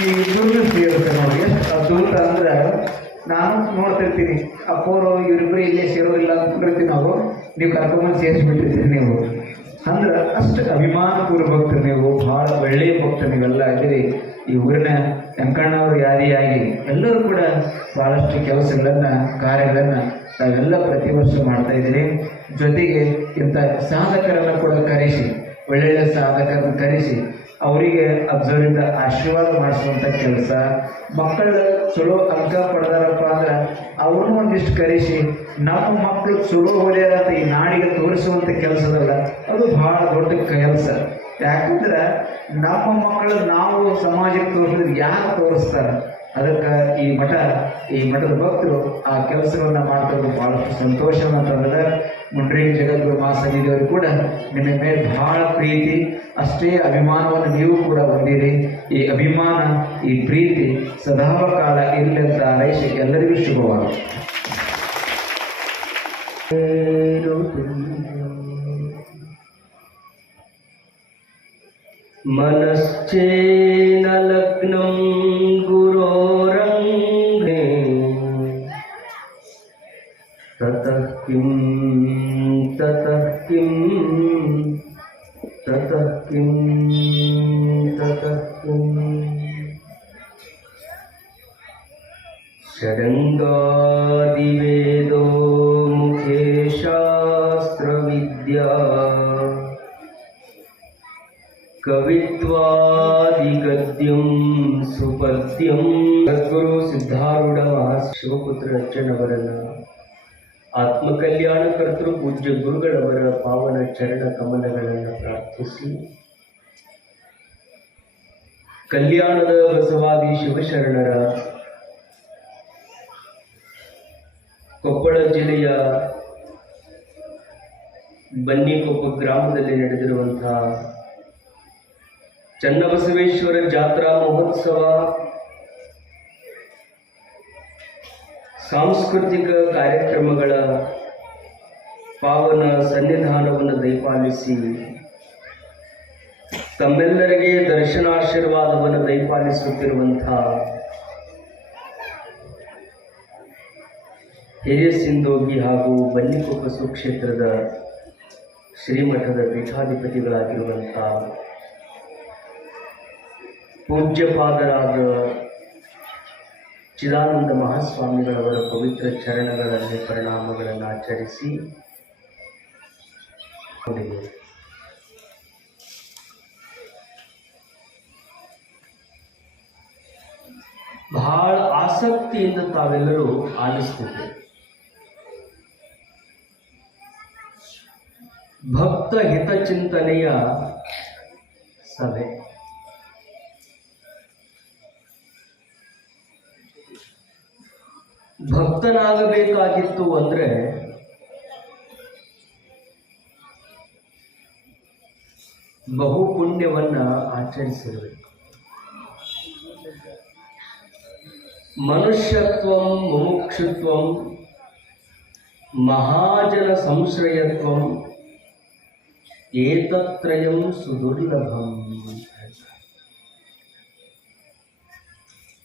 ಈ ಇಬ್ಬರನ್ನ ಸೇರುತ್ತೆ ನೋಡಿ, ಎಷ್ಟು ಅದ್ಭುತ ಅಂದ್ರೆ ನಾನು ನೋಡ್ತಿರ್ತೀನಿ, ಅಪ್ಪೋರು ಇವರಿಬ್ಬರು ಇಲ್ಲೇ ಸೇರೋದಿಲ್ಲ ಅಂದ್ಕೊಂಡಿರ್ತೀವಿ ನಾವು, ನೀವು ಕರ್ಕೊಂಬಂದು ಸೇರಿಸ್ಬಿಟ್ಟಿರ್ತೀರಿ ನೀವು. ಅಂದ್ರೆ ಅಷ್ಟು ಅಭಿಮಾನಪೂರ್ವ ಭಕ್ತರು ನೀವು, ಭಾಳ ಒಳ್ಳೆಯ ಭಕ್ತರು ನೀವೆಲ್ಲ ಇದ್ದೀರಿ. ಈ ಊರಿನ ವೆಂಕಣ್ಣವರು ಯಾದಿಯಾಗಿ ಎಲ್ಲರೂ ಕೂಡ ಭಾಳಷ್ಟು ಕೆಲಸಗಳನ್ನು ಕಾರ್ಯಗಳನ್ನು ನಾವೆಲ್ಲ ಪ್ರತಿ ವರ್ಷ ಮಾಡ್ತಾ ಇದ್ದೀರಿ. ಜೊತೆಗೆ ಇಂಥ ಸಾಧಕರನ್ನು ಕೂಡ ಕರೆಸಿ, ಒಳ್ಳೊಳ್ಳೆ ಸಾಧಕರನ್ನು ಕರೆಸಿ ಅವರಿಗೆ ಅಜ್ಜರಿಂದ ಆಶೀರ್ವಾದ ಮಾಡಿಸುವಂಥ ಕೆಲಸ. ಮಕ್ಕಳು ಚಲೋ ಅಂಕ ಪಡೆದಾರಪ್ಪ ಅಂದ್ರೆ ಅವ್ರನ್ನೂ ಒಂದಿಷ್ಟು ಕರೆಸಿ ನಮ್ಮ ಮಕ್ಕಳು ಚಲೋ ಓದ್ಯಾರ ಅಂತ ಈ ನಾಡಿಗೆ ತೋರಿಸುವಂಥ ಕೆಲಸದಲ್ಲ, ಅದು ಭಾಳ ದೊಡ್ಡ ಕೆಲಸ. ಯಾಕಂದ್ರೆ ನಮ್ಮ ಮಕ್ಕಳು ನಾವು ಸಮಾಜಕ್ಕೆ ತೋರಿಸಿದ್ರೆ ಯಾರು ತೋರಿಸ್ತಾರೆ? ಅದಕ್ಕೆ ಈ ಮಠದ ಭಕ್ತರು ಆ ಕೆಲಸಗಳನ್ನ ಮಾಡ್ತಾರೆ. ಭಾಳಷ್ಟು ಸಂತೋಷವನ್ನು ತಂದರೆ ಮುಂಡ್ರಿಗಿ ಜಗದ್ಗುರು ಮಹಾಸನ್ನಿಧಿಯವರು ಕೂಡ ನಿಮ್ಮ ಮೇಲೆ ಭಾಳ ಪ್ರೀತಿ, ಅಷ್ಟೇ ಅಭಿಮಾನವನ್ನು ನೀವು ಕೂಡ ಹೊಂದಿರಿ. ಈ ಅಭಿಮಾನ, ಈ ಪ್ರೀತಿ ಸದಾಕಾಲ ಇರಲಿ ಅಂತ ಹಾರೈಸಿ ಎಲ್ಲರಿಗೂ ಶುಭವಾಗಲಿ. मनश्चेन लग्नं गुरोरङ्गे ततः किं ततः किं ततः किं ततः किं षडङ्गादिवेदो मुखे शास्त्रविद्या ಕವಿತ್ವಾದಿಗದ್ಯಂ ಸುಪದ್ಯಂ. ಸದ್ಗುರು ಸಿದ್ಧಾರೂಢ ಶಿವಪುತ್ರ ಅಜ್ಜನವರನ್ನ ಆತ್ಮಕಲ್ಯಾಣ ಕರ್ತೃ ಪೂಜ್ಯ ಗುರುಗಳವರ ಪಾವನ ಚರಣ ಕಮಲಗಳನ್ನು ಪ್ರಾರ್ಥಿಸಿ, ಕಲ್ಯಾಣದ ಬಸವಾದಿ ಶಿವಶರಣರ ಕೊಪ್ಪಳ ಜಿಲ್ಲೆಯ ಬನ್ನಿಕೊಪ್ಪ ಗ್ರಾಮದಲ್ಲಿ ನಡೆದಿರುವಂತಹ ಚನ್ನಬಸವೇಶ್ವರ ಜಾತ್ರಾ ಮಹೋತ್ಸವ ಸಾಂಸ್ಕೃತಿಕ ಕಾರ್ಯಕ್ರಮಗಳ ಪಾವನ ಸನ್ನಿಧಾನವನ್ನು ದಯಪಾಲಿಸಿ ತಮ್ಮೆಲ್ಲರಿಗೆ ದರ್ಶನಾಶೀರ್ವಾದವನ್ನು ದಯಪಾಲಿಸುತ್ತಿರುವಂತಹ ಹಿರಿಯ ಸಿಂಧೋಗಿ ಹಾಗೂ ಬನ್ನಿಕೊಪ್ಪ ಸುಕ್ಷೇತ್ರದ ಶ್ರೀಮಠದ ಪೀಠಾಧಿಪತಿಗಳಾಗಿರುವಂತಹ ಪೂಜ್ಯಪಾದರಾದ ಚಿದಾನಂದ ಮಹಾಸ್ವಾಮಿಗಳವರ ಪವಿತ್ರ ಚರಣಗಳಲ್ಲಿ ಪರಿಣಾಮಗಳನ್ನು ಆಚರಿಸಿ ಬಹಳ ಆಸಕ್ತಿಯಿಂದ ತಾವೆಲ್ಲರೂ ಆಲಿಸ್ತಿದ್ದೆ. ಭಕ್ತ ಹಿತಚಿಂತನೆಯ ಸಭೆ. ಭಕ್ತನಾಗಬೇಕಾಗಿತ್ತು ಅಂದ್ರೆ ಬಹು ಪುಣ್ಯವನ್ನ ಆಚರಿಸಿರಬೇಕು. ಮನುಷ್ಯತ್ವಂ ಮುಮುಕ್ಷುತ್ವಂ ಮಹಾಜನ ಸಂಶ್ರಯತ್ವಂ ಏತತ್ರಯಂ ಸುದುರ್ಲಭಂ.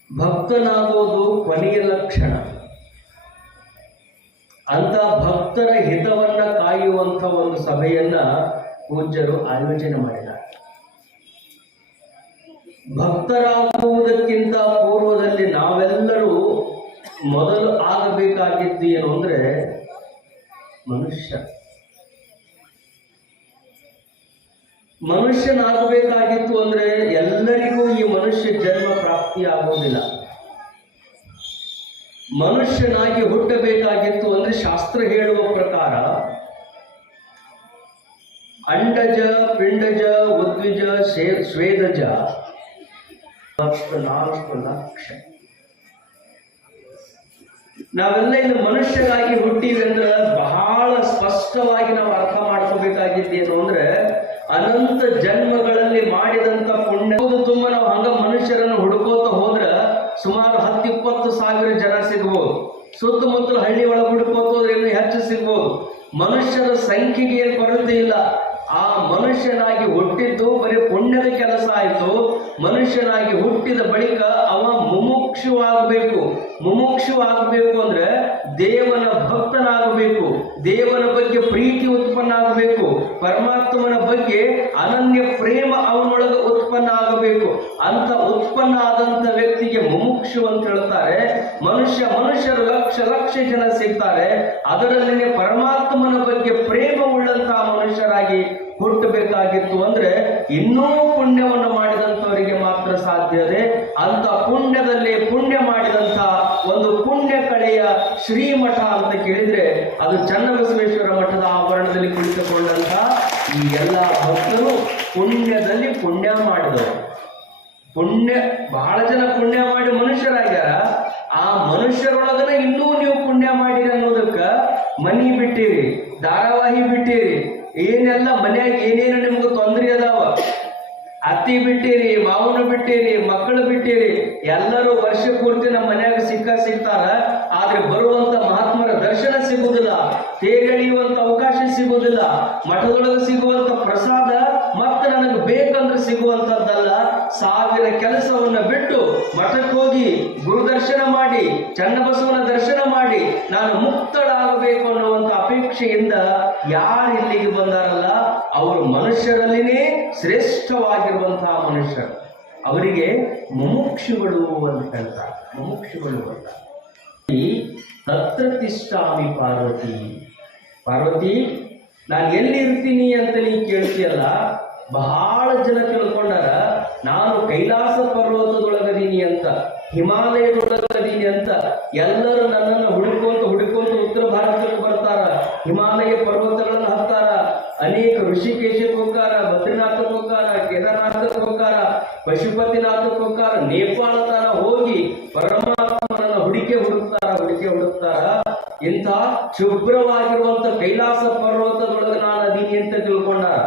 ಭಕ್ತನಾಗೋದು ಕೊನೆಯ ಲಕ್ಷಣ. ಅಂತ ಭಕ್ತರ ಹಿತವನ್ನ ಕಾಯುವಂತ ಒಂದು ಸಭೆಯನ್ನ ಪೂಜ್ಯರು ಆಯೋಜನೆ ಮಾಡಿದ್ದಾರೆ. ಭಕ್ತರಾಗುವುದಕ್ಕಿಂತ ಪೂರ್ವದಲ್ಲಿ ನಾವೆಲ್ಲರೂ ಮೊದಲು ಆಗಬೇಕಾಗಿದ್ದು ಏನು ಅಂದ್ರೆ ಮನುಷ್ಯನಾಗಬೇಕಾಗಿತ್ತು ಅಂದ್ರೆ ಎಲ್ಲರಿಗೂ ಈ ಮನುಷ್ಯ ಜನ್ಮ ಪ್ರಾಪ್ತಿಯಾಗುವುದಿಲ್ಲ. ಮನುಷ್ಯನಾಗಿ ಹುಟ್ಟಬೇಕಾಗಿತ್ತು ಅಂದ್ರೆ ಶಾಸ್ತ್ರ ಹೇಳುವ ಪ್ರಕಾರ ಅಂಡಜ ಪಿಂಡಜ ಉದ್ವಿಜ ಸ್ವೇದಜ 4 ಲಕ್ಷ. ನಾವೆಲ್ಲ ಇನ್ನು ಮನುಷ್ಯರಾಗಿ ಹುಟ್ಟಿವಿ ಅಂದ್ರೆ ಬಹಳ ಸ್ಪಷ್ಟವಾಗಿ ನಾವು ಅರ್ಥ ಮಾಡ್ಕೋಬೇಕಾಗಿದ್ದೇನು ಅಂದ್ರೆ ಅನಂತ ಜನ್ಮಗಳಲ್ಲಿ ಮಾಡಿದಂತ ಪುಣ್ಯ ತುಂಬಾ ನಾವು ಹಂಗ ಮನುಷ್ಯರನ್ನು ಹುಡುಕೋತ ಹೋದ್ರ ಸುಮಾರು 10-20 ಸಾವಿರ ಜನ ಸಿಗ್ಬೋದು. ಸುತ್ತಮುತ್ತಲ ಹಳ್ಳಿ ಒಳಗೆ ಹುಡುಕೋತ ಹೋದ್ರೆ ಇನ್ನು ಹೆಚ್ಚು ಸಿಗ್ಬೋದು. ಮನುಷ್ಯರ ಸಂಖ್ಯೆಗೆ ಏನು ಕೊರತೆ ಇಲ್ಲ. ಆ ಮನುಷ್ಯನಾಗಿ ಹುಟ್ಟಿದ್ದು ಬರೀ ಪುಣ್ಯದ ಕೆಲಸ ಆಯಿತು. ಮನುಷ್ಯನಾಗಿ ಹುಟ್ಟಿದ ಬಳಿಕ ಅವ ಮುಮುಕ್ಷುವಾಗಬೇಕು. ಮುಮುಕ್ಷುವಾಗಬೇಕು ಅಂದ್ರೆ ದೇವನ ಭಕ್ತನಾಗಬೇಕು, ದೇವನ ಬಗ್ಗೆ ಪ್ರೀತಿ ಉತ್ಪನ್ನ ಆಗಬೇಕು, ಪರಮಾತ್ಮನ ಬಗ್ಗೆ ಅನನ್ಯ ಪ್ರೇಮ ಅವನೊಳಗೆ ಉತ್ಪನ್ನ ಆಗಬೇಕು. ಅಂತ ಉತ್ಪನ್ನ ಆದಂತ ವ್ಯಕ್ತಿಗೆ ಮುಮುಕ್ಷು ಅಂತ ಹೇಳ್ತಾರೆ. ಮನುಷ್ಯರು ಲಕ್ಷ ಜನ ಸಿಗ್ತಾರೆ. ಅದರಲ್ಲಿನೇ ಪರಮಾತ್ಮನ ಬಗ್ಗೆ ಪ್ರೇಮ ಉಳ್ಳಂತಹ ಮನುಷ್ಯರಾಗಿ ಹುಟ್ಟಬೇಕಾಗಿತ್ತು ಅಂದ್ರೆ ಇನ್ನೂ ಪುಣ್ಯವನ್ನು ಮಾಡಿದಂಥವರಿಗೆ ಮಾತ್ರ ಸಾಧ್ಯತೆ. ಅಂತ ಪುಣ್ಯದಲ್ಲಿ ಪುಣ್ಯ ಮಾಡಿದಂಥ ಒಂದು ಪುಣ್ಯ ಕಳೆಯ ಶ್ರೀಮಠ ಅಂತ ಕೇಳಿದ್ರೆ ಅದು ಚನ್ನಬಸವೇಶ್ವರ ಮಠದ ಆವರಣದಲ್ಲಿ ಕುಳಿತುಕೊಂಡಂತ ಈ ಎಲ್ಲ ಭಕ್ತರು ಪುಣ್ಯದಲ್ಲಿ ಪುಣ್ಯ ಮಾಡಿದವರು. ಬಹಳ ಜನ ಪುಣ್ಯ ಮಾಡಿ ಮನುಷ್ಯರಾಗ್ಯಾರ. ಆ ಮನುಷ್ಯರೊಳಗನ ಇನ್ನೂ ನೀವು ಪುಣ್ಯ ಮಾಡಿರಿ ಅನ್ನೋದಕ್ಕ ಮನಿ ಬಿಟ್ಟಿರಿ, ಧಾರಾವಾಹಿ ಬಿಟ್ಟಿರಿ, ಏನೆಲ್ಲ ಮನ್ಯಾಗ ಏನೇನು ನಿಮ್ಗೆ ತೊಂದರೆ ಅದಾವ, ಅತ್ತಿ ಬಿಟ್ಟಿರಿ, ಮಾವನು ಬಿಟ್ಟಿರಿ, ಮಕ್ಕಳು ಬಿಟ್ಟಿರಿ. ಎಲ್ಲರೂ ವರ್ಷ ಪೂರ್ತಿ ನಮ್ಮ ಮನ್ಯಾಗ ಸಿಗ್ತಾರ. ಆದ್ರೆ ಬರುವಂತ ಮಹಾತ್ಮರ ದರ್ಶನ ಸಿಗುವುದಿಲ್ಲ, ತೇರೆಳೆಯುವಂತ ಅವಕಾಶ ಸಿಗುವುದಿಲ್ಲ, ಮಠದೊಳಗೆ ಸಿಗುವಂತ ಪ್ರಸಾದ ಮತ್ತೆ ನನಗೆ ಬೇಕಂದ್ರೆ ಸಿಗುವಂತದ್ದಲ್ಲ. 1000 ಕೆಲಸವನ್ನ ಬಿಟ್ಟು ಮಠಕ್ಕೆ ಹೋಗಿ ಗುರು ದರ್ಶನ ಮಾಡಿ, ಚನ್ನಬಸವನ ದರ್ಶನ ಮಾಡಿ ನಾನು ಮುಕ್ತಳಾಗಬೇಕು ಅನ್ನುವಂತ ಅಪೇಕ್ಷೆಯಿಂದ ಯಾರು ಇಲ್ಲಿಗೆ ಬಂದಾರಲ್ಲ ಅವರು ಮನುಷ್ಯರಲ್ಲಿನೇ ಶ್ರೇಷ್ಠವಾಗಿರುವಂತಹ ಮನುಷ್ಯರು. ಅವರಿಗೆ ಮುಮುಕ್ಷುಗಳು ಅಂತ ಹೇಳ್ತಾರೆ. ಮುಮುಕ್ಷುಗಳು ಅಂತ ತತ್ರ ತಿಷ್ಠಾಮಿ ಪಾರ್ವತಿ ನಾನು ಎಲ್ಲಿ ಇರ್ತೀನಿ ಅಂತ ನೀ ಕೇಳ್ತೀಯಲ್ಲ. ಬಹಳ ಜನ ತಿಳ್ಕೊಂಡಾರ ನಾನು ಕೈಲಾಸ ಪರ್ವತದೊಳಗದೀನಿ ಅಂತ, ಹಿಮಾಲಯದೊಳಗದೀನಿ ಅಂತ. ಎಲ್ಲರೂ ನನ್ನನ್ನು ಹುಡುಕೊಂತ ಉತ್ತರ ಭಾರತಕ್ಕೆ ಬರ್ತಾರ, ಹಿಮಾಲಯ ಪರ್ವತಗಳನ್ನು ಹತ್ತಾರ. ಅನೇಕ ಋಷಿಕೇಶಕ್ಕೆ ಹೋಗ್ತಾರ, ಬದ್ರಿನಾಥಕ್ಕೆ ಹೋಗ್ತಾರ, ಕೇದಾರನಾಥಕ್ಕೆ ಹೋಗ್ತಾರ, ಪಶುಪತಿನಾಥಕ್ಕೆ ಹೋಗ್ತಾರ, ನೇಪಾಳ ತನ ಹೋಗಿ ಪರಮಾತ್ಮನನ್ನ ಹುಡುಕ್ತಾರ. ಇಂಥ ಶುಭ್ರವಾಗಿರುವಂತ ಕೈಲಾಸ ಪರ್ವತದೊಳಗೆ ನಾನು ಅದೀನಿ ಅಂತ ತಿಳ್ಕೊಂಡಾರ.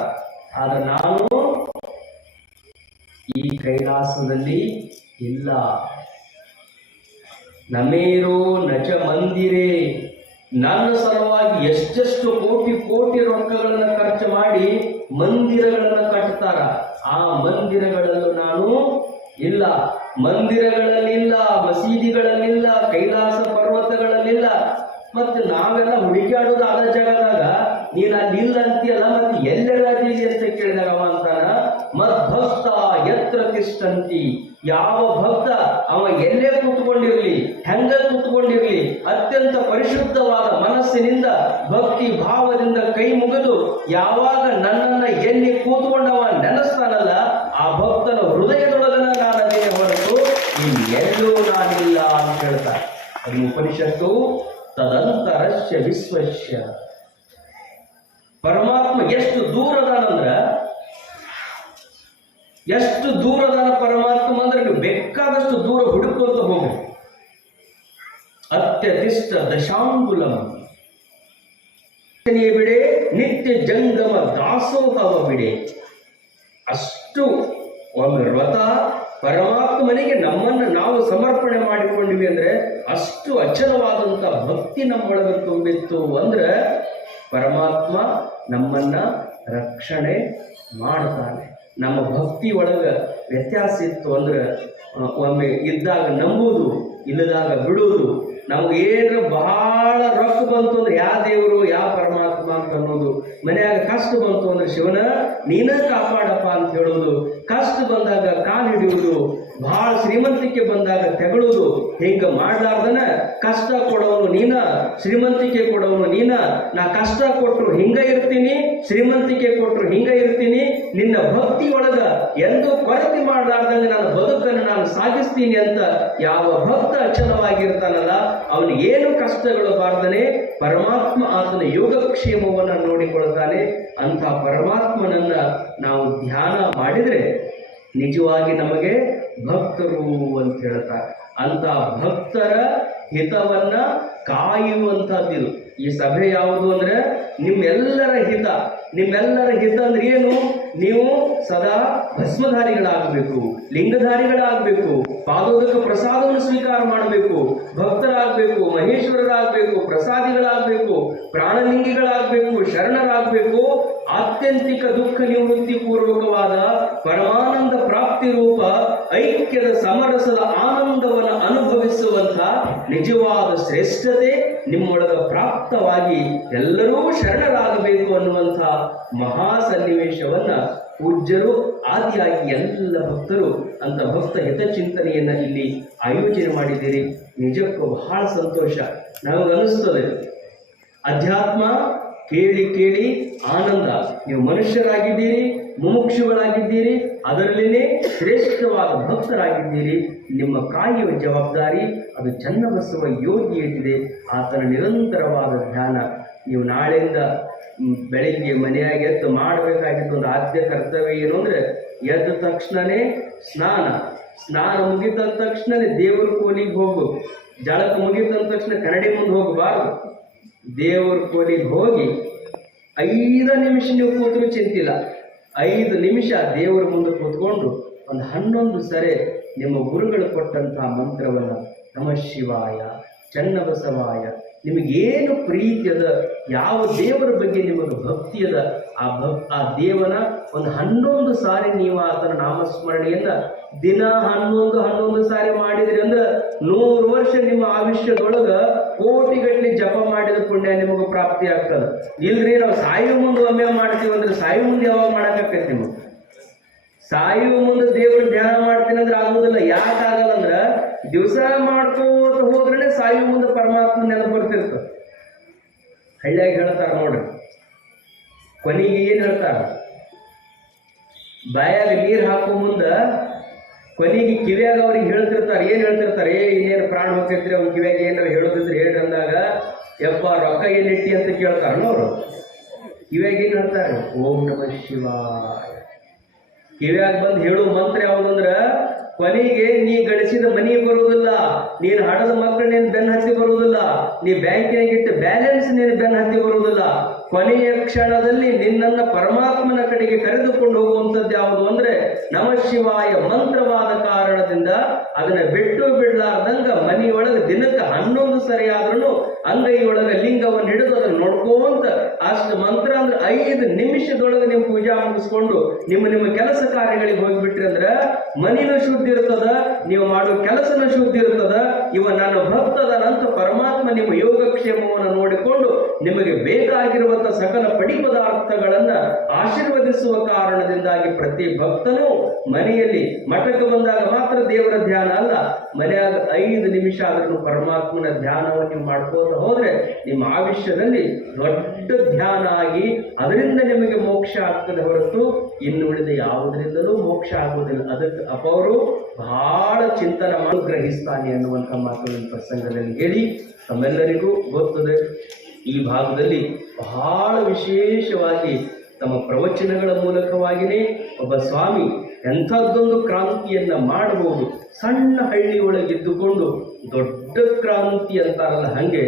ಆದ್ರೆ ನಾನು ಈ ಕೈಲಾಸದಲ್ಲಿ ಇಲ್ಲ. ನಮೇರೋ ನಚ ಮಂದಿರೇ. ನನ್ನ ಸಲುವಾಗಿ ಎಷ್ಟೆಷ್ಟು ಕೋಟಿ ರೊಕ್ಕಗಳನ್ನು ಖರ್ಚು ಮಾಡಿ ಮಂದಿರಗಳನ್ನು ಕಟ್ತಾರ. ಆ ಮಂದಿರಗಳಲ್ಲೂ ನಾನು ಇಲ್ಲ. ಮಂದಿರಗಳಲ್ಲಿಲ್ಲ, ಮಸೀದಿಗಳಲ್ಲಿಲ್ಲ, ಕೈಲಾಸ ಪರ್ವತಗಳಲ್ಲಿಲ್ಲ. ಮತ್ತೆ ನಾವೆಲ್ಲ ಹುಡುಕಾಡೋದು ಅದ ಜಾಗದಾಗ ನೀನು ಅಲ್ಲಿ ಇಲ್ಲ ಅಂತೀಯಲ್ಲ, ಮತ್ತೆ ಎಲ್ಲೆಲ್ಲದೀವಿ ಅಂತ ಕೇಳಿದಾಗ ಅವ ಅಂತಾನ ಮದ್ಭಕ್ತ ಯತ್ರ ತಿಷ್ಠಂತಿ. ಯಾವ ಭಕ್ತ ಅವ ಎಲ್ಲೇ ಕೂತ್ಕೊಂಡಿರ್ಲಿ, ಹೆಂಗ ಕೂತ್ಕೊಂಡಿರ್ಲಿ, ಅತ್ಯಂತ ಪರಿಶುದ್ಧವಾದ ಮನಸ್ಸಿನಿಂದ ಭಕ್ತಿ ಭಾವದಿಂದ ಕೈ ಮುಗಿದು ಯಾವಾಗ ನನ್ನನ್ನ ಎಲ್ಲಿ ಕೂತ್ಕೊಂಡವ ನೆನೆಸ್ತಾನಲ್ಲ ಆ ಭಕ್ತನ ಹೃದಯದೊಳಗನ ನಾನು ಅದೇ ಹೊರತು ಇನ್ನೆಲ್ಲೂ ನಾನು ಅದು ಉಪನಿಷತ್ತು. ತದಂತರಸ್ಯ ವಿಶ್ವಸ್ಯ. ಪರಮಾತ್ಮ ಎಷ್ಟು ದೂರದಾನಂದ್ರ, ಎಷ್ಟು ದೂರದಾನ ಪರಮಾತ್ಮ ಅಂದ್ರೆ ನೀವು ಬೇಕಾದಷ್ಟು ದೂರ ಹುಡುಕೊಂತ ಹೋಗಿ. ಅತ್ಯತಿಷ್ಠ ದಶಾಂಗುಲಂ ಬಿಡೆ ನಿತ್ಯ ಜಂಗಮ ದಾಸೋಹವ ಬಿಡೆ. ಅಷ್ಟು ಒಮ್ಮೆ ವ್ರತ ಪರಮಾತ್ಮನಿಗೆ ನಮ್ಮನ್ನು ನಾವು ಸಮರ್ಪಣೆ ಮಾಡಿಕೊಂಡಿವಿ ಅಂದ್ರೆ ಅಷ್ಟು ಅಚಲವಾದಂತ ಭಕ್ತಿ ನಮ್ಮೊಳಗೆ ತುಂಬಿತ್ತು ಅಂದ್ರೆ ಪರಮಾತ್ಮ ನಮ್ಮನ್ನ ರಕ್ಷಣೆ ಮಾಡ್ತಾನೆ. ನಮ್ಮ ಭಕ್ತಿ ಒಳಗ ವ್ಯತ್ಯಾಸ ಇತ್ತು ಅಂದ್ರೆ ಒಮ್ಮೆ ಇದ್ದಾಗ ನಂಬುವುದು, ಇಲ್ಲದಾಗ ಬಿಡುವುದು. ನಮ್ಗೆ ಏನಾರ ಬಹಳ ರೊಕ್ಕ ಬಂತು ಅಂದ್ರೆ ಯಾವ ದೇವರು ಯಾವ ಪರಮಾತ್ಮ ಅಂತ ಅನ್ನೋದು, ಮನ್ಯಾಗ ಕಷ್ಟ ಬಂತು ಅಂದ್ರೆ ಶಿವನ ನೀನ ಕಾಪಾಡಪ್ಪ ಅಂತ ಹೇಳೋದು, ಕಷ್ಟ ಬಂದಾಗ ಕಾಲು ಹಿಡಿಯುವುದು, ಬಹಳ ಶ್ರೀಮಂತಿಕೆ ಬಂದಾಗ ತೆಗೊಳ್ಳೋದು. ಹಿಂಗ ಮಾಡ್ಲಾರ್ದನ ಕಷ್ಟ ಕೊಡೋನು ನೀನ, ಶ್ರೀಮಂತಿಕೆ ಕೊಡೋನು ನೀನ. ನಾ ಕಷ್ಟ ಕೊಟ್ರು ಹಿಂಗ ಇರ್ತೀನಿ, ಶ್ರೀಮಂತಿಕೆ ಕೊಟ್ರು ಹಿಂಗ ಇರ್ತೀನಿ. ನಿನ್ನ ಭಕ್ತಿ ಒಳಗ ಎಂದೂ ಕೊರತೆ ಮಾಡ್ಲಾರ್ದಂಗ ನನ್ನ ಬದುಕನ್ನು ನಾನು ಸಾಗಿಸ್ತೀನಿ ಅಂತ ಯಾವ ಭಕ್ತ ಅಚಲವಾಗಿರ್ತಾನಲ್ಲ ಅವನಿಗೆ ಏನು ಕಷ್ಟಗಳು ಬಾರ್ದನೆ ಪರಮಾತ್ಮ ಆತನ ಯೋಗಕ್ಷೇಮವನ್ನು ನೋಡಿಕೊಳ್ತಾನೆ. ಅಂತ ಪರಮಾತ್ಮನನ್ನ ನಾವು ಧ್ಯಾನ ಮಾಡಿದ್ರೆ ನಿಜವಾಗಿ ನಮಗೆ ಭಕ್ತರು ಅಂತ ಹೇಳ್ತಾರೆ. ಅಂತ ಭಕ್ತರ ಹಿತವನ್ನ ಕಾಯುವಂತಹದ್ದು ಈ ಸಭೆ ಯಾವುದು ಅಂದ್ರೆ ನಿಮ್ಮೆಲ್ಲರ ಹಿತ. ನಿಮ್ಮೆಲ್ಲರ ಹಿತ ಅಂದ್ರೆ ಏನು? ನೀವು ಸದಾ ಭಸ್ಮಧಾರಿಗಳಾಗಬೇಕು, ಲಿಂಗಧಾರಿಗಳಾಗಬೇಕು, ಪಾದೋದಕ ಪ್ರಸಾದವನ್ನು ಸ್ವೀಕಾರ ಮಾಡಬೇಕು, ಭಕ್ತರಾಗಬೇಕು, ಮಹೇಶ್ವರರಾಗಬೇಕು, ಪ್ರಸಾದಿಗಳಾಗಬೇಕು, ಪ್ರಾಣಲಿಂಗಿಗಳಾಗಬೇಕು, ಶರಣರಾಗಬೇಕು. ಆತ್ಯಂತಿಕ ದುಃಖ ನಿವೃತ್ತಿ ಪೂರ್ವಕವಾದ ಪರಮಾನಂದ ಪ್ರಾಪ್ತಿ ರೂಪ ಐಕ್ಯದ ಸಮರಸದ ಆನಂದವನ್ನು ಅನುಭವಿಸುವಂತ ನಿಜವಾದ ಶ್ರೇಷ್ಠತೆ ನಿಮ್ಮೊಳಗ ಪ್ರಾಪ್ತವಾಗಿ ಎಲ್ಲರೂ ಶರಣರಾಗಬೇಕು ಅನ್ನುವಂಥ ಮಹಾ ಸನ್ನಿವೇಶವನ್ನ ಪೂಜ್ಯರು ಆದಿಯಾಗಿ ಎಲ್ಲ ಭಕ್ತರು ಅಂತ ಭಕ್ತ ಹಿತಚಿಂತನೆಯನ್ನ ಇಲ್ಲಿ ಆಯೋಜನೆ ಮಾಡಿದ್ದೀರಿ. ನಿಜಕ್ಕೂ ಬಹಳ ಸಂತೋಷ. ನಮಗನಿಸ್ತದೆ ಅಧ್ಯಾತ್ಮ ಕೇಳಿ ಕೇಳಿ ಆನಂದ. ನೀವು ಮನುಷ್ಯರಾಗಿದ್ದೀರಿ, ಮುಮುಕ್ಷುಗಳಾಗಿದ್ದೀರಿ, ಅದರಲ್ಲಿನೇ ಶ್ರೇಷ್ಠವಾದ ಭಕ್ತರಾಗಿದ್ದೀರಿ. ನಿಮ್ಮ ಕಾಯುವ ಜವಾಬ್ದಾರಿ ಅದು ಚನ್ನಬಸವ ಯೋಗಿಯಲ್ಲಿದೆ. ಆತನ ನಿರಂತರವಾದ ಧ್ಯಾನ. ನೀವು ನಾಳೆಯಿಂದ ಬೆಳಿಗ್ಗೆ ಮನೆಯಾಗಿ ಎದ್ದು ಮಾಡಬೇಕಾಗಿದ್ದ ಒಂದು ಆದ್ಯ ಕರ್ತವ್ಯ ಏನು ಅಂದ್ರೆ ಎದ್ದ ತಕ್ಷಣನೇ ಸ್ನಾನ ಮುಗಿದ ತಕ್ಷಣನೇ ದೇವರ ಕೋಲಿಗೆ ಹೋಗು. ಜಳಕ ಮುಗಿದ ತಕ್ಷಣ ಕನ್ನಡಿ ಮುಂದೆ ಹೋಗಬಾರ್ದು. ದೇವರ ಕೋಲಿಗೆ ಹೋಗಿ 5 ನಿಮಿಷ ನೀವು ಕೂತರು ಚಿಂತಿಲ್ಲ. 5 ನಿಮಿಷ ದೇವರ ಮುಂದೆ ಕೂತ್ಕೊಂಡು ಒಂದು 11 ಸರಿ ನಿಮ್ಮ ಗುರುಗಳು ಕೊಟ್ಟಂತಹ ಮಂತ್ರವನ್ನ ನಮಃ ಶಿವಾಯ, ಚನ್ನಬಸವಾಯ, ನಿಮಗೇನು ಪ್ರೀತಿ ಅದ, ಯಾವ ದೇವರ ಬಗ್ಗೆ ನಿಮಗೆ ಭಕ್ತಿ ಅದ, ಆ ದೇವನ ಒಂದು 11 ಸಾರಿ ನೀವು ಆತನ ನಾಮಸ್ಮರಣೆಯನ್ನ ದಿನ 11 ಸಾರಿ ಮಾಡಿದ್ರಿ ಅಂದ್ರೆ 100 ವರ್ಷ ನಿಮ್ಮ ಆಯುಷ್ಯದೊಳಗ ಕೋಟಿಗಟ್ಟಲೆ ಜಪ ಮಾಡಿದ ಪುಣ್ಯ ನಿಮಗೆ ಪ್ರಾಪ್ತಿ ಆಗ್ತದ. ಇಲ್ರಿ ನಾವು ಸಾಯುವ ಮುಂದೆ ಒಮ್ಮೆ ಮಾಡ್ತೀವಿ ಅಂದ್ರೆ ಸಾಯುವ ಮುಂದೆ ಯಾವಾಗ ಮಾಡಕ್ಕಾಕೈತಿ? ನಿಮಗೆ ಸಾಯುವ ಮುಂದೆ ದೇವ್ರ ಧ್ಯಾನ ಮಾಡ್ತೀನಿ ಅಂದ್ರೆ ಆಗುದಿಲ್ಲ. ಯಾಕೆ ಆಗಲ್ಲ ಅಂದ್ರ ದಿವಸ ಮಾಡ್ಕೋತ ಹೋದ್ರೆ ಸಾಯುವ ಮುಂದೆ ಪರಮಾತ್ಮ ನೆನಪು ಬರ್ತಿರ್ತ. ಹಳ್ಳಿಯಾಗಿ ಹೇಳ್ತಾರ ನೋಡ್ರಿ, ಕೊನೆಗೆ ಏನ್ ಹೇಳ್ತಾರ? ಬಾಯಾಗ ನೀರ್ ಹಾಕೋ ಮುಂದ ಕೊನೆಗೆ ಕಿವಿಯಾಗ ಅವ್ರಿಗೆ ಹೇಳ್ತಿರ್ತಾರೆ. ಏನ್ ಹೇಳ್ತಿರ್ತಾರೆ? ಇನ್ನೇನು ಪ್ರಾಣ ಹೋಗ್ತಿರ್ತೀರಿ, ಅವ್ನ ಕಿವಿಯಾಗ ಏನಾರ ಹೇಳೋದಿದ್ರೆ ಹೇಳ್ರಿ ಅಂದಾಗ ಯಪ್ಪ ರೊಕ್ಕ ಏನಿಟ್ಟಿ ಅಂತ ಕೇಳ್ತಾರ ನೋಡ್ರು. ಕಿವಿಯಾಗ ಏನ್ ಹೇಳ್ತಾರೆ? ಓಂ ನಮಃ ಶಿವಾಯ. ಕಿವಿಯಾಗ ಬಂದು ಹೇಳು ಮಂತ್ರ ಯಾವುದಂದ್ರ ಕೊನೆಗೆ ನೀ ಗಳಿಸಿದ ಮನಿ ಬರುವುದಿಲ್ಲ, ನೀನು ಹಣದ ಮಕ್ಕಳು ನೀನು ಬೆನ್ನ ಹತ್ತಿ ಬರುವುದಿಲ್ಲ, ನೀ ಬ್ಯಾಂಕಿನಾಗ ಇಟ್ಟ ಬ್ಯಾಲೆನ್ಸ್ ನೀನು ಬೆನ್ನ ಹತ್ತಿ ಬರುವುದಿಲ್ಲ. ಕೊನೆಯ ಕ್ಷಣದಲ್ಲಿ ನಿನ್ನನ್ನ ಪರಮಾತ್ಮನ ಕಡೆಗೆ ಕರೆದುಕೊಂಡು ಹೋಗುವಂಥದ್ದು ಯಾವುದು ಅಂದ್ರೆ ನಮಃ ಶಿವಾಯ ಮಂತ್ರವಾದ ಕಾರಣದಿಂದ ಅದನ್ನ ಬಿಟ್ಟು ಬಿಡ್ಲಾರ್ದಂಗ ಮನೆಯೊಳಗೆ ದಿನಕ್ಕೆ 11 ಸರಿ ಆದ್ರೂ ಅಂಗೈಯೊಳಗೆ ಲಿಂಗವನ್ನು ಹಿಡಿದು ಅದನ್ನು ನೋಡ್ಕೊಂತ ಅಷ್ಟು ಮಂತ್ರ ಅಂದ್ರೆ 5 ನಿಮಿಷದೊಳಗೆ ನೀವು ಪೂಜಾ ಮುಗಿಸ್ಕೊಂಡು ನಿಮ್ಮ ಕೆಲಸ ಕಾರ್ಯಗಳಿಗೆ ಹೋಗಿಬಿಟ್ರಿ ಅಂದ್ರೆ ಮನಿನೂ ಶುದ್ಧಿ ಇರ್ತದ, ನೀವು ಮಾಡುವ ಕೆಲಸನ ಶುದ್ಧಿ ಇರ್ತದ. ಇವ ನನ್ನ ಭಕ್ತದ ನಂತ ಪರಮಾತ್ಮ ನಿಮ್ಮ ಯೋಗಕ್ಷೇಮವನ್ನು ನೋಡಿಕೊಂಡು ನಿಮಗೆ ಬೇಕಾಗಿರುವಂತ ಸಕಲ ಪಡಿ ಪದಾರ್ಥಗಳನ್ನ ಆಶೀರ್ವದಿಸುವ ಕಾರಣದಿಂದಾಗಿ ಪ್ರತಿ ಭಕ್ತನು ಮನೆಯಲ್ಲಿ ಮಠಕ್ಕೆ ಬಂದಾಗ ಮಾತ್ರ ದೇವರ ಧ್ಯಾನ ಅಲ್ಲ, ಮನೆಯಾಗ 5 ನಿಮಿಷ ಆದ್ರೂ ಪರಮಾತ್ಮನ ಧ್ಯಾನವನ್ನು ನೀವು ಮಾಡ್ಕೋತ ಹೋದ್ರೆ ನಿಮ್ಮ ಆಯುಷ್ಯದಲ್ಲಿ ದೊಡ್ಡ ಧ್ಯಾನ ಆಗಿ ಅದರಿಂದ ನಿಮಗೆ ಮೋಕ್ಷ ಆಗ್ತದೆ ಹೊರತು ಇನ್ನು ಉಳಿದ ಯಾವುದರಿಂದಲೂ ಮೋಕ್ಷ ಆಗುವುದಿಲ್ಲ. ಅದಕ್ಕೆ ಅಪವರು ಬಹಳ ಚಿಂತನೆ ಮಾಡಿ ಗ್ರಹಿಸ್ತಾನೆ ಅನ್ನುವಂಥ ಮಾತುಗಳನ್ನು ಪ್ರಸಂಗದಲ್ಲಿ ಹೇಳಿ ತಮ್ಮೆಲ್ಲರಿಗೂ ಗೊತ್ತದೆ. ಈ ಭಾಗದಲ್ಲಿ ಬಹಳ ವಿಶೇಷವಾಗಿ ತಮ್ಮ ಪ್ರವಚನಗಳ ಮೂಲಕವಾಗಿಯೇ ಒಬ್ಬ ಸ್ವಾಮಿ ಎಂಥದ್ದೊಂದು ಕ್ರಾಂತಿಯನ್ನ ಮಾಡಬಹುದು. ಸಣ್ಣ ಹಳ್ಳಿಯೊಳಗಿದ್ದುಕೊಂಡು ದೊಡ್ಡ ಕ್ರಾಂತಿ ಅಂತಾರಲ್ಲ, ಹಾಗೆ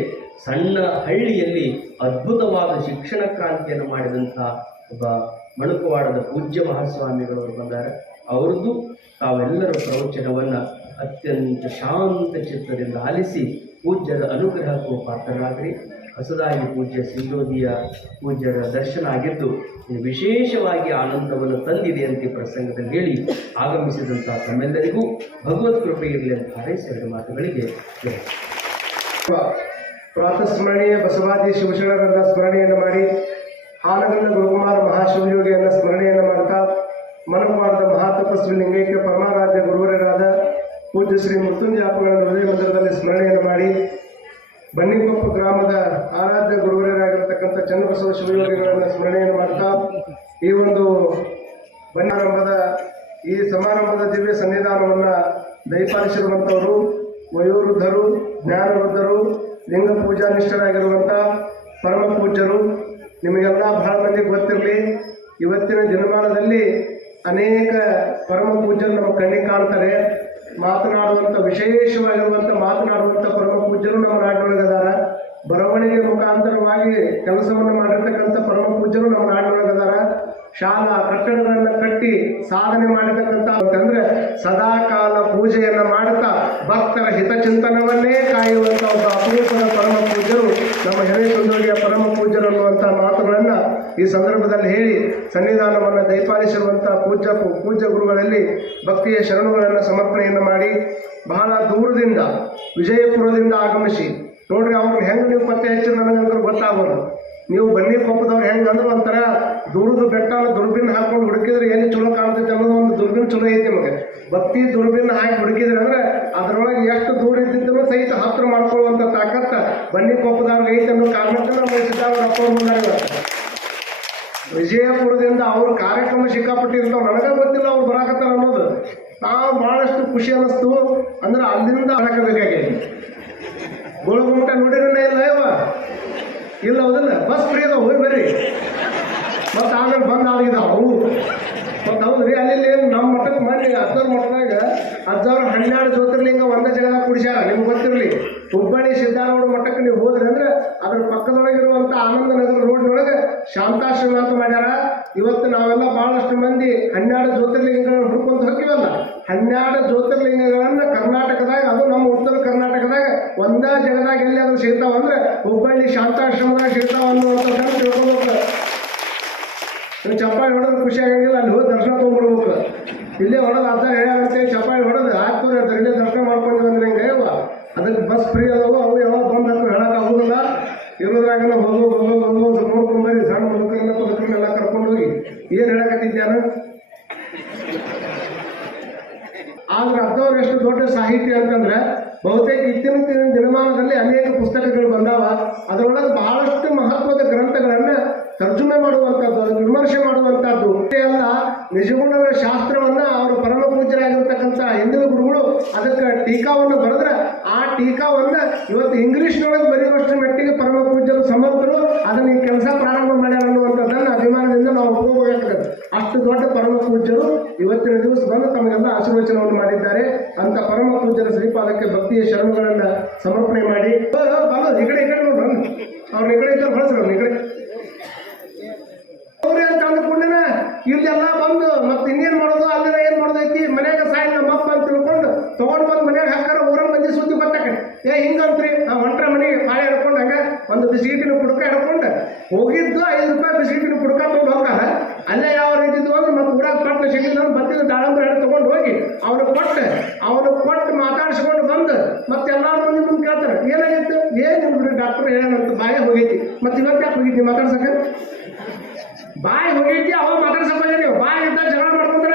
ಸಣ್ಣ ಹಳ್ಳಿಯಲ್ಲಿ ಅದ್ಭುತವಾದ ಶಿಕ್ಷಣ ಕ್ರಾಂತಿಯನ್ನು ಮಾಡಿದಂಥ ಒಬ್ಬ ಮಣಕವಾಡದ ಪೂಜ್ಯ ಮಹಾಸ್ವಾಮಿಗಳವರು ಬಂದ್ದಾರೆ. ಅವರದ್ದು ತಾವೆಲ್ಲರ ಪ್ರವಚನವನ್ನ ಅತ್ಯಂತ ಶಾಂತ ಚಿತ್ತದಿಂದ ಆಲಿಸಿ ಪೂಜ್ಯರ ಅನುಗ್ರಹಕ್ಕೂ ಪಾತ್ರರಾಗ್ರಿ. ಹೊಸದಾಗಿ ಪೂಜ್ಯ ಸಿಂಧೋದಿಯ ಪೂಜ್ಯರ ದರ್ಶನ ಆಗಿದ್ದು ವಿಶೇಷವಾಗಿ ಆನಂದವನ್ನು ತಂದಿದೆ ಅಂತ ಈ ಪ್ರಸಂಗದಲ್ಲಿ ಹೇಳಿ ಆಗಮಿಸಿದಂಥ ತಮ್ಮೆಲ್ಲರಿಗೂ ಭಗವತ್ ಕೃಪೆ ಇರಲಿ ಅಂತ ಹಾರೈಸಿದ ಮಾತುಗಳಿಗೆ ಪ್ರಾತಸ್ಮರಣೀಯ ಬಸವಾದಿ ಶಿವಶರಣರನ್ನ ಸ್ಮರಣೆಯನ್ನು ಮಾಡಿ, ಹಾನಗಲ್ಲ ಗುರುಕುಮಾರ ಮಹಾಶಿವಯೋಗಿಯನ್ನ ಸ್ಮರಣೆಯನ್ನು ಮಾಡ್ತಾ, ಮನಪಾಡದ ಮಹಾತಪಸ್ವಿ ಲಿಂಗೈಕ್ಯ ಪರಮಾರಾಧ್ಯ ಗುರುವರರಾದ ಪೂಜ್ಯ ಶ್ರೀ ಮೃತ್ಯುಂಜಯಾಪಗಳ ಹೃದಯ ಮಂದಿರದಲ್ಲಿ ಸ್ಮರಣೆಯನ್ನು ಮಾಡಿ, ಬನ್ನಿಕೊಪ್ಪ ಗ್ರಾಮದ ಆರಾಧ್ಯ ಗುರುವರರಾಗಿರ್ತಕ್ಕಂಥ ಚನ್ನಬಸವ ಶಿವಯೋಗಿಗಳನ್ನು ಸ್ಮರಣೆಯನ್ನು ಮಾಡ್ತಾ, ಈ ಒಂದು ಈ ಸಮಾರಂಭದ ದಿವ್ಯ ಸನ್ನಿಧಾನವನ್ನು ದಯಪಾಲಿಸಿರುವಂಥವರು ವಯೋವೃದ್ಧರು, ಜ್ಞಾನವೃದ್ಧರು, ಲಿಂಗ ಪೂಜಾನಿಷ್ಠರಾಗಿರುವಂಥ ಪರಮ ಪೂಜ್ಯರು. ನಿಮಗೆಲ್ಲ ಬಹಳ ಮಂದಿ ಗೊತ್ತಿರಲಿ, ಇವತ್ತಿನ ದಿನಮಾನದಲ್ಲಿ ಅನೇಕ ಪರಮ ಪೂಜ್ಯರು ನಮ್ಮ ಕಣ್ಣಿಗೆ ಕಾಣ್ತಾರೆ. ಮಾತನಾಡುವಂಥ ವಿಶೇಷವಾಗಿರುವಂಥ ಮಾತನಾಡುವಂಥ ಪರಮ ಪೂಜ್ಯರು ನಮ್ಮ ನಾಡಿನೊಳಗದಾರ. ಬರವಣಿಗೆ ಮುಖಾಂತರವಾಗಿ ಕೆಲಸವನ್ನು ಮಾಡಿರ್ತಕ್ಕಂಥ ಪರಮ ಪೂಜ್ಯರು ನಮ್ಮ ನಾಡಿನೊಳಗದಾರ. ಶಾಲಾ ಕಟ್ಟಡಗಳನ್ನು ಕಟ್ಟಿ ಸಾಧನೆ ಮಾಡಿರ್ತಕ್ಕಂಥ ಅಂತಂದ್ರೆ ಸದಾ ಕಾಲ ಪೂಜೆಯನ್ನು ಮಾಡುತ್ತಾ ಭಕ್ತರ ಹಿತಚಿಂತನವನ್ನೇ ಕಾಯುವಂಥ ಒಬ್ಬ ಅಪರೂಪದ ಪರಮ ಪೂಜ್ಯರು ನಮ್ಮ ಹಿರೇಸಂದೋಗಿಯ ಪರಮ ಪೂಜ್ಯರು ಅನ್ನುವಂಥ ಮಾತುಗಳನ್ನು ಈ ಸಂದರ್ಭದಲ್ಲಿ ಹೇಳಿ ಸನ್ನಿಧಾನವನ್ನು ದಯಪಾಲಿಸಿರುವಂಥ ಪೂಜ್ಯ ಗುರುಗಳಲ್ಲಿ ಭಕ್ತಿಯ ಶರಣುಗಳನ್ನು ಸಮರ್ಪಣೆಯನ್ನು ಮಾಡಿ, ಬಹಳ ದೂರದಿಂದ ವಿಜಯಪುರದಿಂದ ಆಗಮಿಸಿ ನೋಡ್ರಿ ಅವ್ರನ್ನ ಹೆಂಗೆ ನೀವು ಪತ್ತೆ ಹಚ್ಚಿ ನನಗಂದ್ರೆ ಗೊತ್ತಾಗೋದು. ನೀವು ಬನ್ನಿಕೊಪ್ಪದವ್ರು ಹೆಂಗಂದ್ರೆ ಒಂಥರ ದೂರದ ಬೆಟ್ಟ ದುರ್ಬಿನ್ ಹಾಕೊಂಡು ಹುಡುಕಿದ್ರೆ ಎಲ್ಲಿ ಚಲೋ ಕಾಣ್ತೈತೆ ಅನ್ನೋದು ಒಂದು ದುರ್ಬಿನ್ ಚಲೋ ಐತಿ. ನಿಮಗೆ ಭಕ್ತಿ ದುರ್ಬಿನ್ ಹಾಕಿ ಹುಡುಕಿದ್ರೆ ಅಂದ್ರೆ ಅದರೊಳಗೆ ಎಷ್ಟು ದೂರ ಇದ್ದಿದ್ದನ್ನು ಸಹಿತ ಹತ್ರ ಮಾಡ್ಕೊಳ್ಳುವಂಥ ತಾಕತ್ತ ಬನ್ನಿಕೊಪ್ಪದವ್ರಿಗೆ ಐತೆ ಅನ್ನೋ ಕಾರಣಕ್ಕೆ ನಮ್ಮ ಸಿದ್ದಾವರ ಅಪ್ಪವ್ರು ಬಂದಾರೆ. ವಿಜಯಪುರದಿಂದ ಅವ್ರ ಕಾರ್ಯಕ್ರಮ ಸಿಕ್ಕಾಪಟ್ಟಿರ್ತಾವೆ, ನನಗೆ ಗೊತ್ತಿಲ್ಲ ಅವ್ರು ಬರಾಕತ್ತಾರ ಅನ್ನೋದು. ನಾವು ಭಾಳಷ್ಟು ಖುಷಿ ಅನ್ನಿಸ್ತು. ಅಂದ್ರೆ ಅಲ್ಲಿಂದ ಹಾಕಬೇಕಾಗಿ ಗೋಳಗುಮಟ ನೋಡಿರನೇ ಇಲ್ಲ ಇಲ್ಲ ಹೌದಲ್ಲ, ಬಸ್ ಫ್ರೀ ಅದಾವ, ಹೋಗಿ ಬರ್ರಿ. ಮತ್ತು ಆಮೇಲೆ ಬಂದ್ ಆಗಿದಾವು. ಮತ್ತು ಹೌದ್ರಿ, ಅಲ್ಲಿ ನಮ್ಮ ಮಠಕ್ಕೆ ಮಾಡಿ ಅಜ್ಜವ್ರ ಮಠದಾಗ ಅಜ್ಜವ್ರ 12 ಜ್ಯೋತಿರ್ಲಿಂಗ ಒಂದೇ ಜಾಗದಾಗ ಕುಡಿಸ್ಯಾರ. ನಿಮ್ಗೆ ಗೊತ್ತಿರಲಿ, ಹುಬ್ಬಳ್ಳಿ ಸಿದ್ದಾರೂಢ ಮಠಕ್ಕೆ ನೀವು ಹೋದ್ರಿ ಅಂದ್ರೆ ಅದ್ರ ಪಕ್ಕದೊಳಗಿರುವಂಥ ಆನಂದ ನಗರ ರೋಡ್ನೊಳಗೆ ಶಾಂತಾಶ್ರಮ ಅಂತ ಮಾಡ್ಯಾರ. ಇವತ್ತು ನಾವೆಲ್ಲ ಭಾಳಷ್ಟು ಮಂದಿ 12 ಜ್ಯೋತಿರ್ಲಿಂಗಗಳನ್ನು ಹುಡ್ಕೊಂತ ಹೋಗಿವಲ್ಲ, 12 ಜ್ಯೋತಿರ್ಲಿಂಗಗಳನ್ನು ಕರ್ನಾಟಕದಾಗ, ಅದು ನಮ್ಮ ಉತ್ತರ ಕರ್ನಾಟಕದಾಗ ಒಂದೇ ಜಾಗದಾಗ ಎಲ್ಲಿ ಅದು ಸಿಗ್ತಾವ ಅಂದ್ರೆ ಹುಬ್ಬಳ್ಳಿ ಶಾಂತಾಶ್ರಮದಾಗ ಸಿಗ್ತಾವ ಅನ್ನುವಂಥದ್ದನ್ನು ತಿಳ್ಕೊಬೇಕು. ನೀವು ಚಪ್ಪಾಳಿ ಹೊಡೆದು ಖುಷಿ ಆಗಂಗಿಲ್ಲ, ಅಲ್ಲಿ ಹೋಗಿ ದರ್ಶನ ತೊಗೊಂಡ್ಬಿಡ್ಬೇಕು. ಇಲ್ಲೇ ಹೊಡೆದು ಅರ್ಧ ಹೇಳ್ಯಾರಂತೆ ಚಪ್ಪಾಳಿ ಹೊಡೆದು ಹಾಕ್ತಾರೆ ಅಂತ ಇಲ್ಲೇ ದರ್ಶನ ಮಾಡ್ಕೊಂಡು ಬಂದ್ರೆ ಹಿಂಗೆ ಅದಕ್ಕೆ ಬಸ್ ಫ್ರೀ ಅದಾವು, ಅವು ಯಾವಾಗ ಬಂದು ಹಾಕಿ ಹೇಳಕ್ಕೆ ಆಗೋದಿಲ್ಲ. ಇರೋದ್ರಾಗೆಲ್ಲ ಹೋಗೋ ನೋಡ್ಕೊಂಬರಿ, ಸಣ್ಣ ಹುಡುಗರನ್ನೆಲ್ಲ ಕರ್ಕೊಂಡು ಹೋಗಿ ಏನು ಹೇಳಕತ್ತಿದ್ಯಾನ. ಆದ್ರೆ ಅರ್ಥವ್ರು ಎಷ್ಟು ದೊಡ್ಡ ಸಾಹಿತ್ಯ ಅಂತಂದ್ರೆ ಬಹುತೇಕ ಇತ್ತೀಚಿನ ದಿನಮಾನದಲ್ಲಿ ಅನೇಕ ಪುಸ್ತಕಗಳು ಬಂದಾವ. ಅದರೊಳಗೆ ಬಹಳಷ್ಟು ಮಹತ್ವದ ಗ್ರಂಥಗಳನ್ನು ತರ್ಜುಮೆ ಮಾಡುವಂಥದ್ದು, ವಿಮರ್ಶೆ ಮಾಡುವಂಥದ್ದು ಅಲ್ಲ, ನಿಜಗುಣದ ಶಾಸ್ತ್ರವನ್ನ ಅವರು ಪರಮ ಪೂಜ್ಯರಾಗಿರ್ತಕ್ಕಂಥ ಹಿಂದಿನ ಗುರುಗಳು ಅದಕ್ಕೆ ಟೀಕಾವನ್ನು ಬರೆದ್ರೆ ಆ ಟೀಕಾವನ್ನ ಇವತ್ತು ಇಂಗ್ಲಿಷ್ನೊಳಗೆ ಬರೆಯುವಷ್ಟರ ಮಟ್ಟಿಗೆ ಪರಮ ಪೂಜ್ಯರು ಸಮರ್ಥರು ಅದನ್ನ ಈ ಕೆಲಸ ಪ್ರಾರಂಭ ಮಾಡ್ಯಾರ ಅನ್ನುವಂಥದ್ದನ್ನು ಅಭಿಮಾನದಿಂದ ನಾವು ಒಪ್ಕೋಬೇಕಾಗ್ತದೆ. ಅಷ್ಟು ದೊಡ್ಡ ಪರಮ ಪೂಜ್ಯರು ಇವತ್ತಿನ ದಿವಸ ಬಂದು ತಮಗೆಲ್ಲ ಆಶೀರ್ವಚನವನ್ನು ಮಾಡಿದ್ದಾರೆ. ಅಂತ ಪರಮ ಪೂಜ್ಯರ ಶ್ರೀಪಾದಕ್ಕೆ ಭಕ್ತಿಯ ಶರಣುಗಳನ್ನ ಸಮರ್ಪಣೆ ಮಾಡಿ ಈ ಕಡೆ ನೋಡ್ರಿ, ಅವ್ರನ್ನ ಈ ಕಡೆ ಇದ್ದರೆ ಬಳಸ್ರಿ, ಈ ಕಡೆ ಅವ್ರಿ ಅಂತ ಅಂದ್ಕೊಂಡೇನ ಇಲ್ಲೆಲ್ಲ ಬಂದು ಮತ್ತೆ ಇನ್ನೇನ್ ಮಾಡೋದು, ಅಲ್ಲೆಲ್ಲ ಏನ್ ಮಾಡೋದೈತಿ, ಮನ್ಯಾಗ ಸಾಯಿಲ್ ನಮ್ಮ ಅಪ್ಪ ಅಂತ ತಿಳ್ಕೊಂಡು ತಗೊಂಡ್ ಬಂದು ಮನ್ಯಾಗ ಹಾಕಾರ ಊರ ಮಂದಿ ಸುದ್ದಿ ಗೊತ್ತಾಕ ಹಿಂಗಂತ್ರಿ ಹೊಂಟ್ರ ಮನೆಗೆ ಪಾಳೆ ಹಿಡ್ಕೊಂಡು ಹಂಗ ಒಂದು ಬಿಸಿಟಿನ ಪುಡ್ಕ ಹಿಡ್ಕೊಂಡು ಹೋಗಿದ್ದು 5 ರೂಪಾಯಿ ಬಿಸಿಟಿನ ಪುಡ್ಕ ತೊಗೊಂಡು ಹೋಗ್ತಾರ. ಅಲ್ಲೇ ಯಾವ ರೀತಿ ಅಂದ್ರೆ ಮತ್ತೆ ಊರಾಗ ಪಟ್ಟ ಸಿಗಿಲ್ಲ ಬತ್ತಿದ ದಾಳಂಬ್ರ ಹಿಡಿದು ತಗೊಂಡು ಹೋಗಿ ಅವ್ನು ಕೊಟ್ಟು ಮಾತಾಡಿಸ್ಕೊಂಡು ಬಂದು ಮತ್ತೆ ಎಲ್ಲಾರ ಮಂದಿ ಮುಂದೆ ಕೇಳ್ತಾರೆ ಏನಾಗಿತ್ತು, ಏನ್ ಬಿಡ್ರಿ ಡಾಕ್ಟರ್ ಹೇಳಂತ ಬಾಯ ಹೋಗೈತಿ, ಮತ್ತೆ ಇವತ್ತು ಯಾಕೆ ಹೋಗಿದ್ವಿ ಮಾತಾಡ್ಸಕ, ಬಾಯಿ ಹೋಗೈತಿ ಅವಾಗ ಮಾತಾಡ್ಸಕ್ ನೀವು ಬಾಯಿ ಇದ್ದ ಜಗಳ ಮಾಡ್ಕೊಂಡ್ರೆ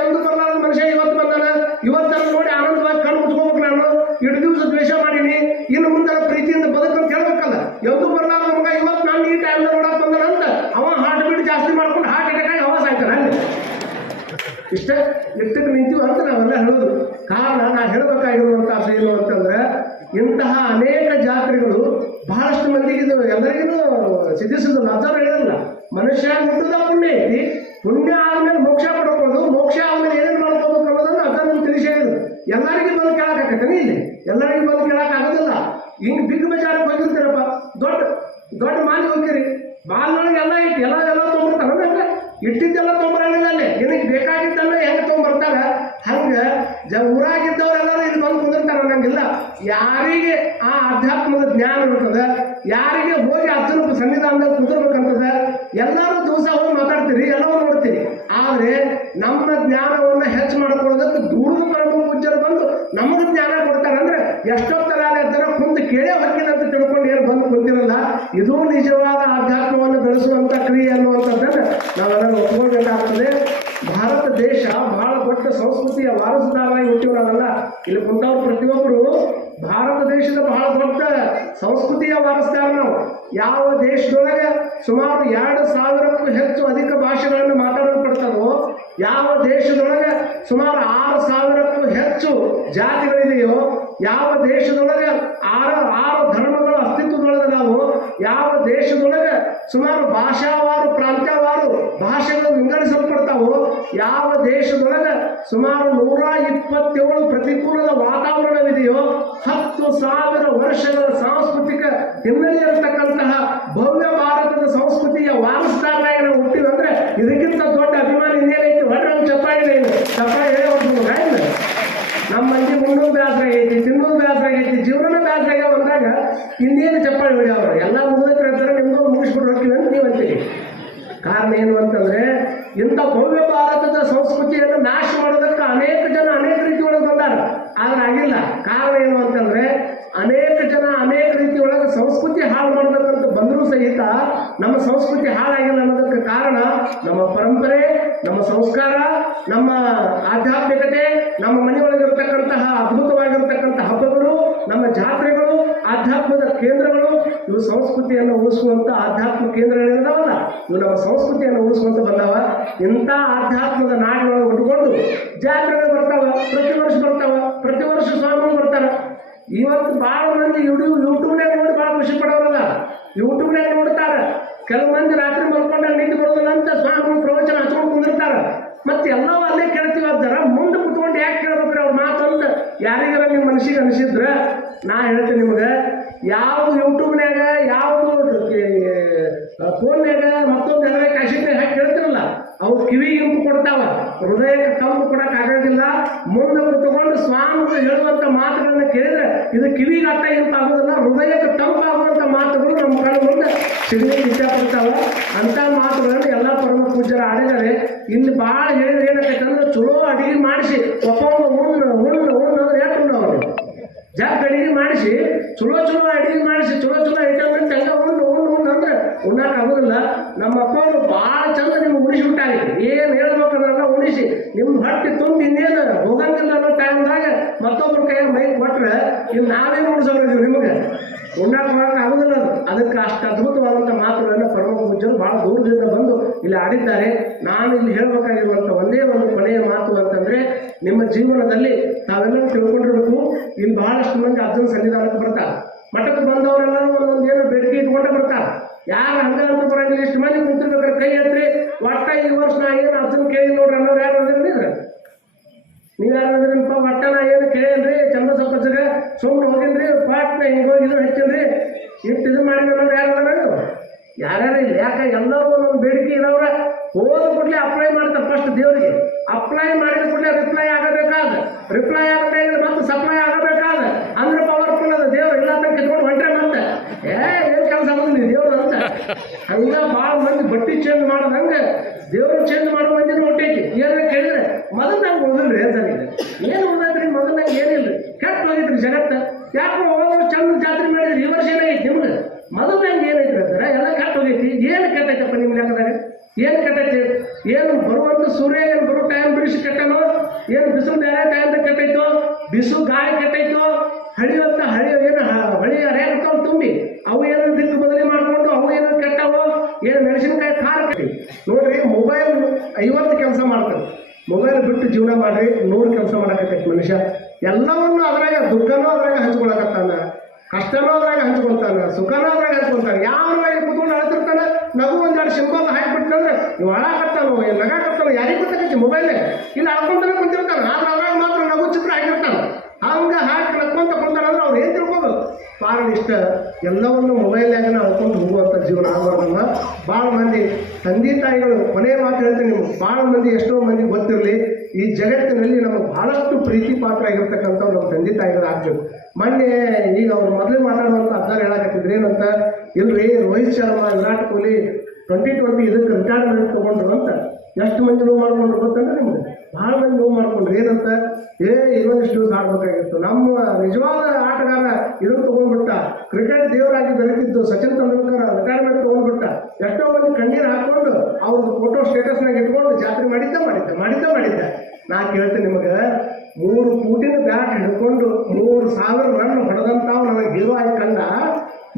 ಎಂದು ಬರಲಾರದ ಮನುಷ್ಯ ಇವತ್ತು ಬಂದಾನ, ಇವತ್ತು ನೋಡಿ ಆನಂದವಾಗಿ ಕಣ್ಣು ಮುಚ್ಕೋಬೇಕು, ನಾನು ಇಷ್ಟು ದಿವಸ ದ್ವೇಷ ಮಾಡೀನಿ, ಇನ್ನು ಮುಂದೆ ಪ್ರೀತಿಯಿಂದ ಬದುಕಂತ ಹೇಳ್ಬೇಕಲ್ಲ. ಎಂದು ಬರಲಾರದ ಮಗ ಇವತ್ತು ನಾನು ಈ ಟೈಮ್ ನೋಡಕ್ ಬಂದಾನ ಅಂತ ಅವ ಹಾರ್ಟ್ ಬೀಟ್ ಜಾಸ್ತಿ ಮಾಡ್ಕೊಂಡು ಹಾರ್ಟ್ ಅಟ್ಯಾಕ್ ಆಗಿ ಅವ ಸಾಯ್ತಾನ ಅಲ್ಲಿ. ಇಷ್ಟಕ್ಕೆ ನಿಂತೀವಿ ಅಂತ ನಾವೆಲ್ಲ ಹೇಳೋದು. ಕಾರಣ ನಾ ಹೇಳಬೇಕಾಗಿರುವಂತ ಏನು ಅಂತಂದ್ರೆ, ಇಂತಹ ಅನೇಕ ಜಾತ್ರೆಗಳು ಬಹಳಷ್ಟು ಮಂದಿಗೆ ಇದು ಎಲ್ಲರಿಗೂ ಸಿದ್ಧಿಸೋದಿಲ್ಲ. ಅದರ ಹೇಳಲ್ಲ, ಮನುಷ್ಯ ಹುಟ್ಟದ ಪುಣ್ಯ ಐತಿ, ಪುಣ್ಯ ಆದ್ಮೇಲೆ ಮೋಕ್ಷ ಪಡ್ಕೊಳ್ಳೋದು, ಮೋಕ್ಷ ಆದ್ಮೇಲೆ ಏನೇನು ಮಾಡ್ಕೋಬೇಕು ಅನ್ನೋದನ್ನ ಅದನ್ನು ತಿಳಿಸೇ ಇರೋದು. ಎಲ್ಲರಿಗೂ ಬಂದು ಕೇಳಕ್ಕಾಗತ್ತೆ ಇಲ್ಲಿ, ಎಲ್ಲರಿಗೂ ಬಂದು ಕೇಳಕ್ ಆಗೋದಿಲ್ಲ. ಹಿಂಗ್ ಬಿಗ್ ಬಜಾರ್ಗೆ ಹೋಗಿರ್ತೀರಪ್ಪ, ದೊಡ್ಡ ದೊಡ್ಡ ಮಾಲಿ ಹೋಗಿರಿ, ಮಾಲ್ನೊಳಗೆ ಎಲ್ಲ ಐತಿ, ಎಲ್ಲ ತೊಗೊಂಡ್ಬಿಡ್ತಾರ, ಇಟ್ಟಿದ್ದೆಲ್ಲ ತೊಗೊಂಬರಲಿಲ್ಲ. ಅಲ್ಲಿ ಏನಕ್ಕೆ ಬೇಕಾಗಿದ್ದಲ್ಲ ಹೆಂಗೆ ತೊಗೊಂಡ್ಬರ್ತಾರ, ಹಂಗೆ ಊರಾಗಿದ್ದವರೆಲ್ಲರೂ ಇಲ್ಲಿ ಬಂದು ಕುಂದಿರ್ತಾರ ಅನ್ನಂಗಿಲ್ಲ. ಯಾರಿಗೆ ಆ ಅಧ್ಯಾತ್ಮದ ಜ್ಞಾನ ಇರ್ತದೆ, ಯಾರಿಗೆ ಹೋಗಿ ಅರ್ಜುನ ಸನ್ನಿಧಾನದಲ್ಲಿ ಕುಂದಿರ್ಬೇಕಂತದ, ಎಲ್ಲರೂ ದಿವಸ ಹೋಗಿ ಮಾತಾಡ್ತೀರಿ, ಎಲ್ಲವೂ ನೋಡ್ತೀರಿ. ಆದ್ರೆ ನಮ್ಮ ಜ್ಞಾನವನ್ನ ಹೆಚ್ಚು ಮಾಡ್ಕೊಳ್ಳೋದಕ್ಕೆ ದುಡಿದು ಪರಮ ಪೂಜ್ಯರು ಬಂದು ನಮಗೆ ಜ್ಞಾನ ಕೊಡ್ತಾರೆ. ಅಂದ್ರೆ ಎಷ್ಟೊತ್ತರ ಜನ ಕುಂತು ಕೇಳೇ ಹೊಕ್ಕಿಲ್ಲ ಅಂತ ತಿಳ್ಕೊಂಡು ಏನು ಬಂದು ಕುಂತಿರಲ್ಲ. ಇದು ನಿಜವಾದ ಆಧ್ಯಾತ್ಮವನ್ನು ಬೆಳೆಸುವಂತ ಕ್ರಿಯೆ ಅನ್ನುವಂಥದ್ದನ್ನ ನಾವೆಲ್ಲ ಒಪ್ಕೊಳ್ಬೇಕಾಗ್ತದೆ. ಭಾರತ ದೇಶ ಬಹಳ ದೊಡ್ಡ ಸಂಸ್ಕೃತಿಯ ವಾರಸುದಾರರಾಗಿ ಹುಟ್ಟಿವ್ ನಾವೆಲ್ಲ. ಇಲ್ಲಿ ಕುಂತವ್ರು ಪ್ರತಿಯೊಬ್ಬರು ಭಾರತ ದೇಶದ ಬಹಳ ದೊಡ್ಡ ಸಂಸ್ಕೃತಿಯ ವಾರಸುದಾರ ನಾವು. ಯಾವ ದೇಶದೊಳಗೆ ಸುಮಾರು 2,000ಕ್ಕೂ ಹೆಚ್ಚು ಅಧಿಕ ಭಾಷೆಗಳನ್ನು ಮಾತಾಡಲ್ಪಡ್ತದೋ, ಯಾವ ದೇಶದೊಳಗೆ ಸುಮಾರು 6,000ಕ್ಕೂ ಹೆಚ್ಚು ಜಾತಿಗಳಿದೆಯೋ, ಯಾವ ದೇಶದೊಳಗೆ ಆರು ಧರ್ಮಗಳ ಅಸ್ತಿತ್ವದೊಳಗೆ ನಾವು, ಯಾವ ದೇಶದೊಳಗೆ ಸುಮಾರು ಭಾಷಾವಾರು ಪ್ರಾಂತ್ಯವಾರು ಭಾಷೆಗಳು ವಿಂಗಡಿಸಲ್ಪಡ್ತಾವೋ, ಯಾವ ದೇಶದೊಳಗೆ ಸುಮಾರು 127 ಪ್ರತಿಕೂಲದ ವಾತಾವರಣವಿದೆಯೋ, 10,000 ವರ್ಷಗಳ ಸಾಂಸ್ಕೃತಿಕ ಹಿನ್ನೆಲೆ ಇರತಕ್ಕಂತಹ ಭವ್ಯ ಭಾರತದ ಸಂಸ್ಕೃತಿಯ ವಾರಸುದಾರರಾಗಿ ನಾವು ಹುಟ್ಟಿವಿ ಅಂದ್ರೆ ಇದಕ್ಕಿಂತ ದೊಡ್ಡ ಅಭಿಮಾನ ಇನ್ನೇನೈತಿ? ಹೊಡ್ರ ಚಪ್ಪಾಳಿ ಹೇಳಿ ಹೊಡ್ಬೋದು. ನಮ್ಮ ಮಂದಿ ಮುನ್ನೂರು ಬ್ಯಾಸರ ಆಗೈತಿ, ತಿನ್ನೂರು ಬ್ಯಾಸರ ಆಗೈತಿ, ಜೀವನ ಬ್ಯಾಸರ ಆಗ್ಯಾವ ಅಂದಾಗ ಇನ್ನೇನು ಚಪ್ಪಾಳಿ ಹೊಡ್ಯಾವ? ಎಲ್ಲ ಮುಗಿದ್ರೆ ಹೇಳ್ತಾರೆ, ನಿಮ್ದು ಮುಗಿಸ್ಬಿಟ್ಟು ಹೋಗ್ತೀವಿ ಅಂತ ನೀವು ಅಂತೀರಿ. ಕಾರಣ ಏನು ಅಂತಂದ್ರೆ, ಇಂಥ ಭವ್ಯ ಭಾರತದ ಸಂಸ್ಕೃತಿಯನ್ನು ನಾಶ ಮಾಡೋದಕ್ಕೆ ಅನೇಕ ಜನ ಅನೇಕ ರೀತಿ ಒಳಗೆ ಬಂದಾರ, ಆದ್ರೆ ಆಗಿಲ್ಲ. ಕಾರಣ ಏನು ಅಂತಂದ್ರೆ, ಅನೇಕ ಜನ ಅನೇಕ ರೀತಿ ಒಳಗೆ ಸಂಸ್ಕೃತಿ ಹಾಳು ಮಾಡಬೇಕಂತ ಬಂದರೂ ಸಹಿತ ನಮ್ಮ ಸಂಸ್ಕೃತಿ ಹಾಳಾಗಿಲ್ಲ ಅನ್ನೋದಕ್ಕೆ ಕಾರಣ ನಮ್ಮ ಪರಂಪರೆ, ನಮ್ಮ ಸಂಸ್ಕಾರ, ನಮ್ಮ ಆಧ್ಯಾತ್ಮಿಕತೆ, ನಮ್ಮ ಮನೆಯೊಳಗಿರ್ತಕ್ಕಂತಹ ಅದ್ಭುತವಾಗಿರ್ತಕ್ಕಂತಹ ಹಬ್ಬಗಳು, ನಮ್ಮ ಜಾತ್ರೆಗಳು, ಆಧ್ಯಾತ್ಮದ ಕೇಂದ್ರಗಳು, ಇವು ಸಂಸ್ಕೃತಿಯನ್ನು ಉಳಿಸುವಂತ ಆಧ್ಯಾತ್ಮ ಕೇಂದ್ರಗಳಿದಾವಲ್ಲ, ಇವು ನಮ್ಮ ಸಂಸ್ಕೃತಿಯನ್ನು ಉಳಿಸುವಂತ ಬಂದಾವ. ಇಂಥ ಆಧ್ಯಾತ್ಮದ ನಾಡಿನೊಳಗೆ ಉಟ್ಕೊಂಡು ಜಾತ್ರೆಗಳು ಬರ್ತಾವ, ಪ್ರತಿ ವರ್ಷ ಸ್ವಾಮಿಗಳು ಬರ್ತಾರ. ಇವತ್ತು ಭಾಳ ಮಂದಿ ಯೂಟ್ಯೂಬ್ನಾಗ ನೋಡಿ ಭಾಳ ಖುಷಿ ಪಡೋರಲ್ಲ, ಯೂಟ್ಯೂಬ್ನಾಗ ನೋಡ್ತಾರ. ಕೆಲವು ಮಂದಿ ರಾತ್ರಿ ಮಲ್ಕೊಂಡಾಗ ನಿಂತು ಬರೋದಿಲ್ಲ ಅಂತ ಸ್ವಾಮಿಗಳು ಪ್ರವಚನ ಹಚ್ಕೊಂಡು ಕುಂದಿರ್ತಾರ. ಮತ್ತೆ ಎಲ್ಲವೂ ಅಲ್ಲೇ ಕೇಳ್ತೀವಿ ಅಂತಾರ. ಮುಂದೆ ಕುತ್ಕೊಂಡು ಯಾಕೆ ಕೇಳ್ಬೇಕ್ರಿ ಅವ್ರ ಮಾತಂತ ಯಾರಿಗಾರ ನಿಮ್ಮ ಮನಸ್ಸಿಗೆ ಅನಿಸಿದ್ರ ನಾ ಹೇಳ್ತೇನೆ ನಿಮ್ಗೆ, ಯಾವುದು ಯೂಟ್ಯೂಬ್ನಾಗ, ಯಾವುದು ಫೋನ್ಯಾಗ, ಮತ್ತೊಂದು ಎಲ್ಲ ಕಾಶಿನಾಗ ಹಾಕಿ ಕೇಳ್ತಿರಲ್ಲ, ಅವು ಕಿವಿಗೆ ಇಂಪು ಕೊಡ್ತಾವ, ಹೃದಯಕ್ಕೆ ತಂಪು ಕೊಡಕ್ ಆಗೋದಿಲ್ಲ. ಮುಂದೆ ಕುತ್ಕೊಂಡು ಸ್ವಾಮಿಗಳು ಹೇಳುವಂತ ಮಾತುಗಳನ್ನ ಕೇಳಿದ್ರೆ ಇದು ಕಿವಿಗೆ ಅಟ್ಟ ಇಂಪು ಆಗೋದಿಲ್ಲ, ಹೃದಯಕ್ಕೆ ತಂಪಾಗುವಂತ ಮಾತುಗಳು ನಮ್ಮ ಕಡೆ ಮುಂದೆ ಸಿಗಲಿಕ್ಕೆ ಇಷ್ಟಪಡ್ತಾವ. ಅಂತ ಮಾತುಗಳನ್ನು ಎಲ್ಲ ಪರಮ ಪೂಜ್ಯರ ಆಡಿದರೆ. ಇಲ್ಲಿ ಭಾಳ ಹೇಳಿದ್ರೆ ಏನಾಗೈತೆ ಅಂದ್ರೆ, ಚಲೋ ಅಡಿಗೆ ಮಾಡಿಸಿ ಒಬ್ಬೊಬ್ಬ ಉಣ್ಣು ಅಂದ್ರೆ ಎಷ್ಟು ಉಣ್ಣವ್ರು ಜಾಗ ಅಡಿಗೆ ಮಾಡಿಸಿ, ಚಲೋ ಅಡಿಗೆ ಮಾಡಿಸಿ, ಚಲೋ ಐಟಮ್ ಅಂತ ಹಂಗ ಉಣ್ಣು ಅಂದ್ರೆ ಉಣ್ಣಾಕ ಆಗೋದಿಲ್ಲ. ನಮ್ಮ ಅಪ್ಪವರು ಭಾಳ ಚಂದ ನಿಮ್ಗೆ ಉಣಿಸಿಬಿಟ್ಟಾರೆ. ಏನು ಹೇಳ್ಬೇಕಂದ್ರೆಲ್ಲ ಉಣಿಸಿ ನಿಮ್ಮ ಹೊಟ್ಟೆ ತುಂಬಿ ಇನ್ನೇನು ಹೋಗಂಗಿಲ್ಲ ಅನ್ನೋ ಟೈಮ್ದಾಗ ಮತ್ತೊಬ್ಬರ ಕೈಯಾಗ ಮೈಕ್ ಕೊಟ್ರೆ ಇನ್ನು ನಾವೇನು ಉಣಿಸೋರಿದ್ದೀವಿ, ನಿಮಗೆ ಉಣ್ಣಾಕ ಆಗೋದಿಲ್ಲ. ಅದಕ್ಕೆ ಅಷ್ಟು ಅದ್ಭುತವಾದಂಥ ಮಾತುಗಳನ್ನು ಪರಮ ಪೂಜ್ಯರು ಭಾಳ ದೂರದಿಂದ ಬಂದು ಇಲ್ಲಿ ಆಡಿದ್ದಾರೆ. ನಾನು ಇಲ್ಲಿ ಹೇಳಬೇಕಾಗಿರುವಂಥ ಒಂದೇ ಒಂದು ಕೊನೆಯ ಮಾತು ಅಂತಂದ್ರೆ, ನಿಮ್ಮ ಜೀವನದಲ್ಲಿ ತಾವೆಲ್ಲರೂ ತಿಳ್ಕೊಂಡಿರ್ಬೇಕು. ಇಲ್ಲಿ ಬಹಳಷ್ಟು ಮಂದಿ ಅರ್ಜುನ ಸನ್ನಿಧಾನಕ್ಕೆ ಬರ್ತಾರೆ. ಮಠಕ್ಕೆ ಬಂದವರೆಲ್ಲರೂ ಒಂದೊಂದು ಏನೋ ಬೇಡಿಕೆ ಇಟ್ಕೊಂಡೆ ಬರ್ತಾರೆ. ಯಾರು ಹಂಗಂತ ಬರಂಗಿಲ್ಲ. ಇಷ್ಟು ಮಂದಿ ಕುಂತಿರ್ಬೇಕಾದ್ರೆ ಕೈ ಎತ್ರಿ, ಒಟ್ಟ ಈ ವರ್ಷ ನಾ ಏನು ಅರ್ಜುನ ಕೇಳಿ ನೋಡ್ರಿ ಅನ್ನೋರು ಯಾರು ಅಂದ್ರಿ? ನೀವು ಯಾರು ಅಂದ್ರಿಪ್ಪ? ಒಟ್ಟ ನಾ ಏನು ಕೇಳೇನ್ರಿ, ಚಂದ ಸ್ವಲ್ಪ ಜಗ ಸುಮ್ಮನೆ ಹೋಗಿನ್ರಿ, ಪಾಟ್ನ ಹಿಂಗೆ ಹೋಗಿ ಇದು ಹೆಚ್ಚನ್ರಿ, ಇಟ್ಟು ಇದು ಮಾಡಿ ಅನ್ನೋರು ಯಾರು ಅದಾರ? ಯಾರ್ಯಾರು ಇಲ್ಲ. ಯಾಕೆ ಎಲ್ಲರೂ ಒಂದೊಂದು ಬೇಡಿಕೆ ಇರೋರ ಹೋದ ಕೂಡಲೇ ಅಪ್ಲೈ ಮಾಡ್ತಾರೆ. ಫಸ್ಟ್ ದೇವರಿಗೆ ಅಪ್ಲೈ ಮಾಡಿದ ಕೂಡಲೇ ರಿಪ್ಲೈ ಆಗಬೇಕಾದ, ರಿಪ್ಲೈ ಆಗಬೇಕಾದ್ರೆ ಮತ್ತೆ ಸಪ್ಲೈ ಆಗಬೇಕಾದ, ಅಂದ್ರೆ ಪವರ್ಫುಲ್ ಅದ ದೇವ್ರು. ಇಲ್ಲ ಅಂತ ಕಿತ್ಕೊಂಡು ಹೊಂಟ್ರೆ ಮತ್ತೆ ಏನು ಕೆಲಸ ಆಗೋದು ನೀವು ದೇವ್ರು ಅಂತ. ಹಂಗ ಭಾಳ ಮಂದಿ ಬಟ್ಟಿ ಚೇಂಜ್ ಮಾಡೋದಂಗೆ ದೇವ್ರು ಚೇಂಜ್ ಮಾಡೋ ಮಂದಿನ ಹೊಟ್ಟೈತಿ. ಏನ ಕೇಳಿದ್ರೆ ಮೊದಲು ನಂಗೆ ಓದಿಲ್ರಿ ಅಂತಾನೆ. ಏನು ಓದೈತ್ರಿ ಮೊದಲು ನಂಗೆ ಏನಿಲ್ರಿ, ಕೆಟ್ಟ ಹೋಗಿದ್ರಿ ಜಗತ್ತ. ಯಾಕೆ ಹೋಗೋದು ಚಂದ ಜಾತ್ರೆ ಮಾಡಿದ್ರಿ, ಈ ವರ್ಷ ಏನಾಗೈತಿ ನಿಮ್ಗೆ? ಮೊದಲು ನಂಗೆ ಏನೈತಿ ಅಂತಾರೆ, ಎಲ್ಲ ಕೆಟ್ಟ ಹೋಗೈತಿ. ಏನು ಕೆಟ್ಟೈತಪ್ಪ ನಿಮ್ಮ ಲೆಕ್ಕದಾಗ? ಏನು ಕೆಟ್ಟೈತಿ? ಏನು ಬರುವಂತ ಸೂರ್ಯ ಏನು ಬರೋ ಟೈಮ್ ಬಿಡಿಸಿ ಏನು ಬಿಸಿಲು ಬೇರೆ ಟೈಮ್ ಕೆಟ್ಟೈತೋ, ಬಿಸಿಲು ಗಾಳಿ ಕೆಟ್ಟೈತೋ, ಹಳಿ ಅರ್ಯಾಗ್ತಾವ ತುಂಬಿ ಅವು ಏನೋ ದಿಕ್ಕು ಬದಲಿ ಮಾಡ್ಕೊಂಡು ಅವು ಏನೋ ಕೆಟ್ಟವು, ಏನು ಮೆಣಸಿನಕಾಯಿ ಖಾರ ಕಟ್ಟಿ ನೋಡ್ರಿ. ಮೊಬೈಲ್ 50 ಕೆಲಸ ಮಾಡ್ತಾರೆ, ಮೊಬೈಲ್ ಬಿಟ್ಟು ಜೀವನ ಮಾಡ್ರಿ 100 ಕೆಲಸ ಮಾಡಕತ್ತೈತಿ ಮನುಷ್ಯ. ಎಲ್ಲವನ್ನು ಅದ್ರಾಗ, ದುಃಖನೂ ಅದ್ರಾಗ ಹಂಚ್ಕೊಳಕತ್ತಾನ, ಕಷ್ಟನೂ ಅದ್ರಾಗ ಹಂಚ್ಕೊಳ್ತಾನ, ಸುಖನೂ ಅದ್ರಾಗ ಹಂಚ್ಕೊಳ್ತಾನೆ. ಯಾವ ಕುತ್ಕೊಂಡು ಅಳ್ತಿರ್ತಾನ, ನಗು ಒಂದೆರಡು ಸಿಂಬಲ್ ಹಾಕ್ಬಿಟ್ಟಂದ್ರೆ ಇವು ಅಳಾಕತ್ತಾನೋ ಏನು ನಗಾಕತ್ತಾನೋ ಯಾರಿಗೆ ಗೊತ್ತಾಗೈತಿ ಮೊಬೈಲ್ನಾಗ. ಇಲ್ಲಿ ಅಳ್ಕೊಂತಾನೆ ಕುಂತಿರ್ತಾನೆ, ಆದ್ರೆ ಅದ್ರಾಗ ಮಾತ್ರ ನಗು ಚಿತ್ರ ಹಾಕಿರ್ತಾನೆ. ಹಂಗೆ ಹಾಕಿ ನಕ್ಕೊಂತ ಕುಂತಾನೆ ಅಂದ್ರೆ ಅವ್ರು ಏನು ತಿಳ್ಕೋದು ಕಾರಣ ಇಷ್ಟ. ಎಲ್ಲವನ್ನು ಮೊಬೈಲ್ನಾಗ ಅಳ್ಕೊಂಡು ಹೋಗುವಂಥ ಜೀವನ ಆಗಬಾರ್ದಮ್ಮ. ಭಾಳ ಮಂದಿ ತಂದೆ ತಾಯಿಗಳು ಕೊನೆಯ ಮಾತು ಹೇಳ್ತೀನಿ ನಿಮ್ಗೆ, ಭಾಳ ಮಂದಿ ಎಷ್ಟೋ ಮಂದಿ ಗೊತ್ತಿರಲಿ, ಈ ಜಗತ್ತಿನಲ್ಲಿ ನಮಗೆ ಬಹಳಷ್ಟು ಪ್ರೀತಿ ಪಾತ್ರ ಆಗಿರ್ತಕ್ಕಂಥವ್ರು ನಮ್ಮ ತಂದೆ ತಾಯಿಗಳು ಆಗ್ಬೇಕು. ಮೊನ್ನೆ ಈಗ ಅವ್ರು ಮೊದಲೇ ಮಾತಾಡುವಂಥ ಅಜ್ಜಾರು ಹೇಳಕತ್ತಿದ್ರು ಏನಂತ, ಇಲ್ರಿ ರೋಹಿತ್ ಶರ್ಮಾ, ವಿರಾಟ್ ಕೊಹ್ಲಿ 2020 ಇದಕ್ಕೆ ರಿಟೈರ್ಮೆಂಟ್ ತೊಗೊಂಡ್ರು ಅಂತ. ಎಷ್ಟು ಮಂದಿ ನೋವು ಮಾಡ್ಕೊಂಡ್ರು ಗೊತ್ತಂದ್ರೆ ನಿಮ್ಗೆ, ಭಾಳ ಮಂದಿ ನೋವು ಮಾಡ್ಕೊಂಡ್ರು. ಏನಂತ, ಇನ್ನೊಂದಿಷ್ಟು ದಿವಸ ಆಡ್ಬೇಕಾಗಿತ್ತು, ನಮ್ಮ ನಿಜವಾದ ಆಟಗಾರ ಇದನ್ನು ತೊಗೊಂಡ್ಬಿಟ್ಟ, ಕ್ರಿಕೆಟ್ ದೇವರಾಗಿ ಬೆಳಕಿದ್ದು ಸಚಿನ್ ತೆಂಡೂಲ್ಕರ್ ರಿಟೈರ್ಮೆಂಟ್ ತೊಗೊಂಡ್ಬಿಟ್ಟ. ಎಷ್ಟೋ ಮಂದಿ ಕಣ್ಣೀರು ಹಾಕೊಂಡು ಅವ್ರದ್ದು ಫೋಟೋ ಸ್ಟೇಟಸ್ನಾಗ ಇಟ್ಕೊಂಡು ಜಾತ್ರೆ ಮಾಡಿದ್ದ. ನಾ ಕೇಳ್ತೀನಿ ನಿಮಗೆ, 3 ಫೂಟಿನ ಬ್ಯಾಟ್ ಹಿಡ್ಕೊಂಡು 3,000 ರನ್ ಹೊಡೆದಂತಾವ್ ನನಗೆ ಹೀರೋ ಆಗಿ ಕಂಡ.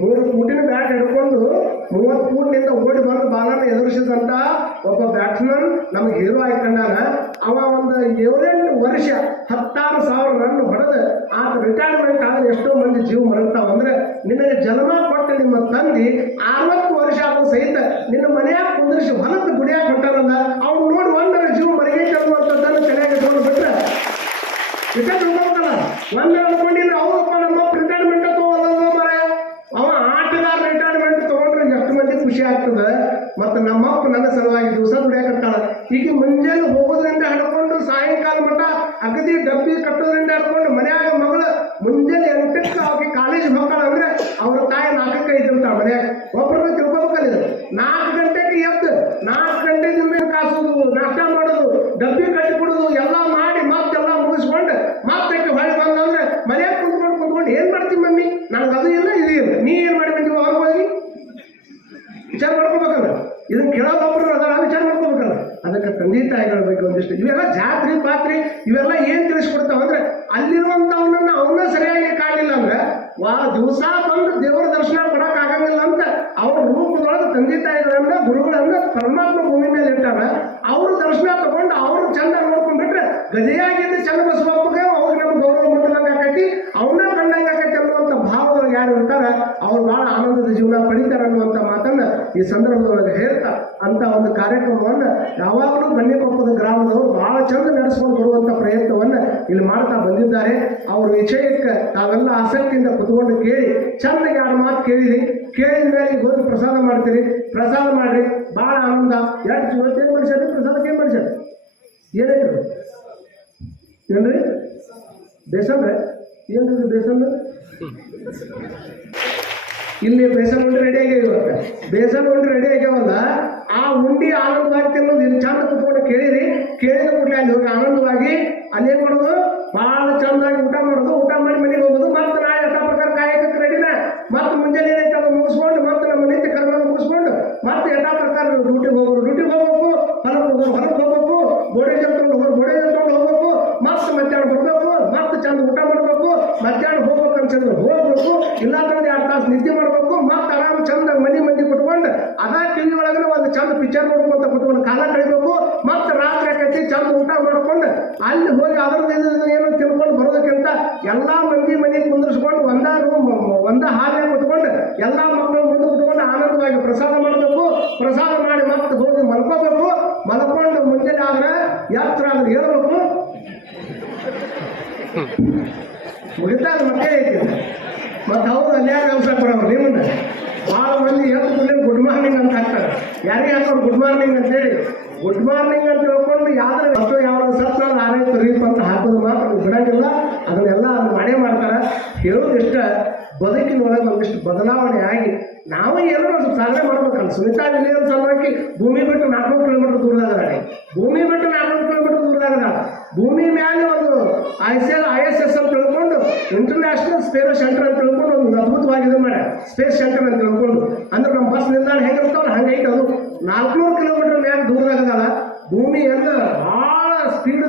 3 ಫೂಟಿನ ಬ್ಯಾಟ್ ಹಿಡ್ಕೊಂಡು 30 ಫೂಟ್ನಿಂದ ಓಡಿ ಬಂದು ಬಾಲನ್ನು ಎದುರಿಸಿದಂತ ಒಬ್ಬ ಬ್ಯಾಟ್ಸ್ಮನ್ ನಮಗೆ ಹೀರೋ ಆಗಿ ಕಂಡಾನ. ಅವ ಒಂದು 7-8 ವರ್ಷ 16,000 ರನ್ ಹೊಡೆದು ಆತ ರಿಟೈರ್ಮೆಂಟ್ ಆದ್ರೆ ಎಷ್ಟೋ ಮಂದಿ ಜೀವ ಮರಗ್ತಾವ. ಅಂದ್ರೆ ನಿನಗೆ ಜನ್ಮ ಕೊಟ್ಟ ನಿಮ್ಮ ತಂದೆ 60 ವರ್ಷ ಆದರೂ ಸಹಿತ ನಿನ್ನ ಮನೆಯಾಗ ಕುಂದಿರಿಸಿ ಹೊಲಕ್ಕೆ ಗುಡಿಯಾಗ ಹೊಂಟಾನಲ್ಲ, ಅವ್ನು ನೋಡಿ ಒಂದರ ಜೀವ ಮರಗೈತೆ ಅನ್ನುವಂಥದ್ದನ್ನು ತಲೆಯಾಗ ಇಟ್ಕೊಂಡು ಬಿಟ್ರೆ ರಿಟೈರ್ ಹೋಗ್ತಾನ. ಒಂದರ ಅನ್ಕೊಂಡಿದ್ರೆ ಅವರಪ್ಪ ನಮ್ಮಪ್ಪ ರಿಟೈರ್ಮೆಂಟ್ ತಗೋಲ್ಲ ಮರ, ಅವ ಆಟಗಾರ ರಿಟೈರ್ಮೆಂಟ್ ತಗೊಂಡ್ರೆ ಎಷ್ಟು ಮಂದಿ ಖುಷಿ ಆಗ್ತದೆ. ಮತ್ತು ನಮ್ಮಪ್ಪ ನನ್ನ ಸಲುವಾಗಿ ದಿವಸ ದುಡಿಯಾಕತ್ತಾಳ. ಈಗ ಮುಂಜಾನೆ ಹೋಗೋದ್ರಿಂದ ಹಿಡ್ಕೊಂಡು ಸಾಯಂಕಾಲ ಮಟ್ಟ ಅಗದಿ ಡಬ್ಬಿ ಕಟ್ಟೋದ್ರಿಂದ ಹಿಡ್ಕೊಂಡು ಮನ್ಯಾಗ ಮಗಳು ಮುಂಜಾನೆ 8ಕ್ಕೆ ಅವ್ರಿಗೆ ಕಾಲೇಜ್ ಹೋಗ್ತಾಳ ಅಂದ್ರೆ ಅವ್ರ ತಾಯಿ 4ಕ್ಕೆ ಇದ್ದಿರ್ತಾಳ ಮನ್ಯಾಗ. ಒಬ್ಬರು ತಿಳ್ಕೊಬೇಕಲ್ಲ, 4 ಗಂಟೆಗೆ ಎದ್ದು 4 ಗಂಟೆಗೆ ಮೇಲೆ ಕಾಸೋದು, ನಾಷ್ಟ ಮಾಡೋದು, ಡಬ್ಬಿ ಕಟ್ಟಿ ಕೊಡೋದು ಎಲ್ಲ ಮಾಡಿ ಮತ್ತೆಲ್ಲ ಮುಗಿಸ್ಕೊಂಡು ಮತ್ತೆ ಹೊಳೆ ಬಂದಂದ್ರೆ ಮನ್ಯಾಗ ಕುಂತ್ಕೊಂಡು ಏನ್ ಮಾಡ್ತೀವಿ ಮಮ್ಮಿ, ನನಗೆ ಅದು ಇಲ್ಲ ಇದು ಇಲ್ಲ, ನೀ ಏನ್ ಮಾಡಿ ಬಂದೀವಿ ಅವ್ರ ಹೋಗಿ ವಿಚಾರ ಮಾಡ್ಕೋಬೇಕಲ್ಲ. ಇದನ್ನ ಕೇಳೋದೊಬ್ಬರು ಅದನ್ನ ವಿಚಾರ ಮಾಡ್ಕೋಬೇಕಲ್ಲ. ಅದಕ್ಕೆ ತಂದೆ ತಾಯಿಗಳ ಬಗ್ಗೆ ಒಂದಿಷ್ಟು ಇವೆಲ್ಲ ಜಾತ್ರೆ ಪಾತ್ರೆ ಇವೆಲ್ಲ ಏನ್ ತಿಳಿಸ್ಕೊಡ್ತಾವ ಅಂದ್ರೆ, ಅಲ್ಲಿರುವಂತವನ್ನ ಅವನ್ನ ಸರಿಯಾಗಿ ಕಾಣಲಿಲ್ಲ ಅಂದ್ರೆ ದಿವಸ ಬಂದು ದೇವರ ದರ್ಶನ ಕೊಡಕ್ ಆಗಂಗಿಲ್ಲ ಅಂತ ಅವ್ರ ರೂಪದೊಳಗೆ ತಂದೆ ತಾಯಿಗಳನ್ನ ಗುರುಗಳನ್ನ ಪರಮಾತ್ಮ ಭೂಮಿ ಮೇಲೆ ಇಟ್ಟಾರ. ಅವ್ರ ದರ್ಶನ ತಗೊಂಡು ಅವ್ರು ಚಂದ ನೋಡ್ಕೊಂಡ್ಬಿಟ್ರೆ ಗದೆಯಾಗಿದ್ದು ಚಂದ ಬಸವಪ್ಪಗೆ ಅವ್ರಿಗೆ ನಮ್ಗೆ ಗೌರವ ಮುಟ್ಟದಂಗೆ ಆಕೈತಿ, ಅವನ್ನ ಕಂಡಂಗೆ ಆಕೈತಿ ಅನ್ನುವಂಥ ಭಾವದೊಳಗೆ ಯಾರು ಇರ್ತಾರ ಅವ್ರು ಬಹಳ ಆನಂದದ ಜೀವನ ಪಡಿತಾರೆ ಅನ್ನುವಂಥ ಮಾತನ್ನ ಈ ಸಂದರ್ಭದೊಳಗೆ ಹೇಳ್ತಾ ಅಂತ ಒಂದು ಕಾರ್ಯಕ್ರಮವನ್ನು ಯಾವಾಗಲೂ ಬನ್ನಿಕೊಪ್ಪದ ಗ್ರಾಮದವರು ಬಹಳ ಚಂದ ನಡೆಸ್ಕೊಂಡು ಬರುವಂಥ ಪ್ರಯತ್ನವನ್ನು ಇಲ್ಲಿ ಮಾಡ್ತಾ ಬಂದಿದ್ದಾರೆ. ಅವ್ರ ವಿಷಯಕ್ಕೆ ತಾವೆಲ್ಲ ಆಸಕ್ತಿಯಿಂದ ಕುತ್ಕೊಂಡು ಕೇಳಿ ಚಂದಗೆ 2 ಮಾತು ಕೇಳಿರಿ. ಕೇಳಿದ ಮೇಲೆ ಈಗ ಹೋಗಿ ಪ್ರಸಾದ ಮಾಡ್ತೀರಿ, ಪ್ರಸಾದ ಮಾಡ್ರಿ, ಭಾಳ ಆನಂದ. ಎಷ್ಟು ಇವತ್ತೇನು ಮಾಡಿಸ್ಯಾರಿ ಪ್ರಸಾದಕ್ಕೆ ಏನು ಮಾಡಿಸ್ಯಾರ, ಏನೈತ್ರಿ ಏನ್ರಿ ಬೇಸನ್ ರೀ, ಏನ್ರಿ ಬೇಸನ್ ಇಲ್ಲಿ ಬೇಸನ್ ಉಂಡೆ ರೆಡಿ ಆಗ್ಯಾವ. ಇವತ್ತು ಬೇಸನ್ ಉಂಡೆ ರೆಡಿ ಆಗ್ಯಾವಲ್ಲ, ಆ ಉಂಡಿ ಆನಂದವಾಗಿ ತಿನ್ನೋದು ಇಲ್ಲಿ ಚಂದ ಕುತ್ಕೊಂಡು ಕೇಳಿರಿ. ಕೇಳಿದ ಕೂಡಲೇ ಅಲ್ಲಿ ಹೋಗಿ ಆನಂದವಾಗಿ ಅಲ್ಲೇನು ಮಾಡೋದು, ಭಾಳ ಚಂದಾಗಿ ಊಟ ಮಾಡೋದು, ಊಟ ಮಾಡಿ ಮನೆಗೆ ಹೋಗೋದು. ಮತ್ತೆ ನಾಳೆ ಯಥಾ ಪ್ರಕಾರ ಕಾಯಕಕ್ಕೆ ರೆಡಿನ ಮತ್ತೆ ಮುಂಜಾನೆ ಏನೈತೆ ಅದು ಮುಗಿಸ್ಕೊಂಡು ಮತ್ತೆ ನಮ್ಮ ನಿತ್ಯ ಕರ್ಮ ಮುಗಿಸ್ಕೊಂಡು ಮತ್ತೆ ಯಥಾ ಪ್ರಕಾರ ಡ್ಯೂಟಿಗೆ ಹೋಗ್ಬೇಕು, ಹೊರಗೆ ಹೋಗ್ಬೇಕು, ಗೋಡೆ ಜಲ್ಕೊಂಡು ಹೋಗ್ಬೇಕು, ಮತ್ತೆ ಮಧ್ಯಾಹ್ನ ಬರ್ಬೇಕು, ಮತ್ತೆ ಚಂದ ಊಟ ಮಾಡಬೇಕು, ಮಧ್ಯಾಹ್ನ ಹೋಗ್ಬೇಕು ಅನ್ಸಿದ್ರೆ ಹೋಗ್ಬೇಕು, ಇಲ್ಲಾಂದ್ರೆ 2 ತಾಸು ನಿದ್ದೆ ಮಾಡ್ಬೇಕು, ಮತ್ತೆ ಆರಾಮ್ ಚಂದ ಮಂದಿ ಕುಟ್ಕೊಂಡು ಅದ ಟಿವಿ ಒಳಗಡೆ ಒಂದು ಚಂದ ಪಿಕ್ಚರ್ ನೋಡ್ಕೊಂತ ಕುತ್ಕೊಂಡು ಕಾಲ ಕಳಿಬೇಕು. ಮತ್ತೆ ರಾತ್ರಿ ಆಕೈತಿ ಚಂದ ಊಟ ಮಾಡ್ಕೊಂಡು ಅಲ್ಲಿ ಹೋಗಿ ಅದ್ರದ್ದು ಏನೋ ತಿಳ್ಕೊಂಡು ಬರೋದಕ್ಕಿಂತ ಎಲ್ಲ ಮಂದಿ ಮನೆಗೆ ಕುಂದಿರ್ಸ್ಕೊಂಡು ಒಂದ ಹಾಲಿಗೆ ಕುತ್ಕೊಂಡು ಎಲ್ಲ ಮಕ್ಕಳು ಮುಂದೆ ಕುತ್ಕೊಂಡು ಆನಂದವಾಗಿ ಪ್ರಸಾದ ಮಾಡಬೇಕು. ಪ್ರಸಾದ ಮಾಡಿ ಮತ್ತೆ ಹೋಗಿ ಮಲ್ಕೋಬೇಕು. ಮಲ್ಕೊಂಡು ಮುಂಜಾನೆ ಆದ್ರೆ ಯಾತ್ರ ಆದ್ರೆ ಹೇಳ್ಬೇಕು, ಮುಗಿತಾ ಮತ್ತೆ ಐತಿ. ಮತ್ತು ಅವ್ರು ಅಲ್ಯಾಗ ಅವಸರ ಕೊಡೋರು ನಿಮ್ಮನ್ನ ಭಾಳ ಮಂದಿ ಎದ್ದು ಗುಡ್ ಮಾರ್ನಿಂಗ್ ಅಂತ ಹಾಕ್ತಾರೆ. ಯಾರಿಗೆ ಹಾಕೋರು ಗುಡ್ ಮಾರ್ನಿಂಗ್ ಅಂತೇಳಿ, ಗುಡ್ ಮಾರ್ನಿಂಗ್ ಅಂತ ಹೇಳ್ಕೊಂಡು ಯಾವ್ದಾರ ಅಥವಾ ಯಾವ ಸತ್ ನಾನು ಆರೈತು ರೀಪ್ ಅಂತ ಹಾಕೋದು ಮಾತ್ರ ಬಿಡಂಗಿಲ್ಲ. ಅದನ್ನೆಲ್ಲ ಮಾಡೇ ಮಾಡ್ತಾರೆ. ಹೇಳೋದಿಷ್ಟ ಬದುಕಿನೊಳಗೆ ಒಂದಿಷ್ಟು ಬದಲಾವಣೆ ಆಗಿ ನಾವು ಏನೋ ಒಂದು ಸಾಧನೆ ಮಾಡ್ಬೇಕಲ್ಲ. ಸುನೀತಾ ವಿಲಿಯಮ್ಸ್ ಸಲುವಾಗಿ ಭೂಮಿ ಬಿಟ್ಟು 400 ಕಿಲೋಮೀಟರ್ ದೂರದಾಗದಾಳೆ. ಭೂಮಿ ಮೇಲೆ ಒಂದು ISS ಅಂತ ತಿಳ್ಕೊಂಡು ಇಂಟರ್ನ್ಯಾಷನಲ್ ಸ್ಪೇಸ್ ಸೆಂಟರ್ ಅಂತ ತಿಳ್ಕೊಂಡು ಒಂದು ಅದ್ಭುತವಾಗಿದೆ ಮಾಡಿ ಸ್ಪೇಸ್ ಸೆಂಟರ್ ಅಂತ ತಿಳ್ಕೊಂಡು ಅಂದ್ರೆ ನಮ್ಮ ಬಸ್ ನಿಲ್ದಾಣ ಹೇಗಿರ್ತಾವಲ್ಲ ಹಂಗೈತೆ. ಅದು 400 ಕಿಲೋಮೀಟರ್ ಮ್ಯಾಗ ದೂರದಾಗದಲ್ಲ. ಭೂಮಿಯನ್ನು ಭಾಳ ಸ್ಪೀಡ್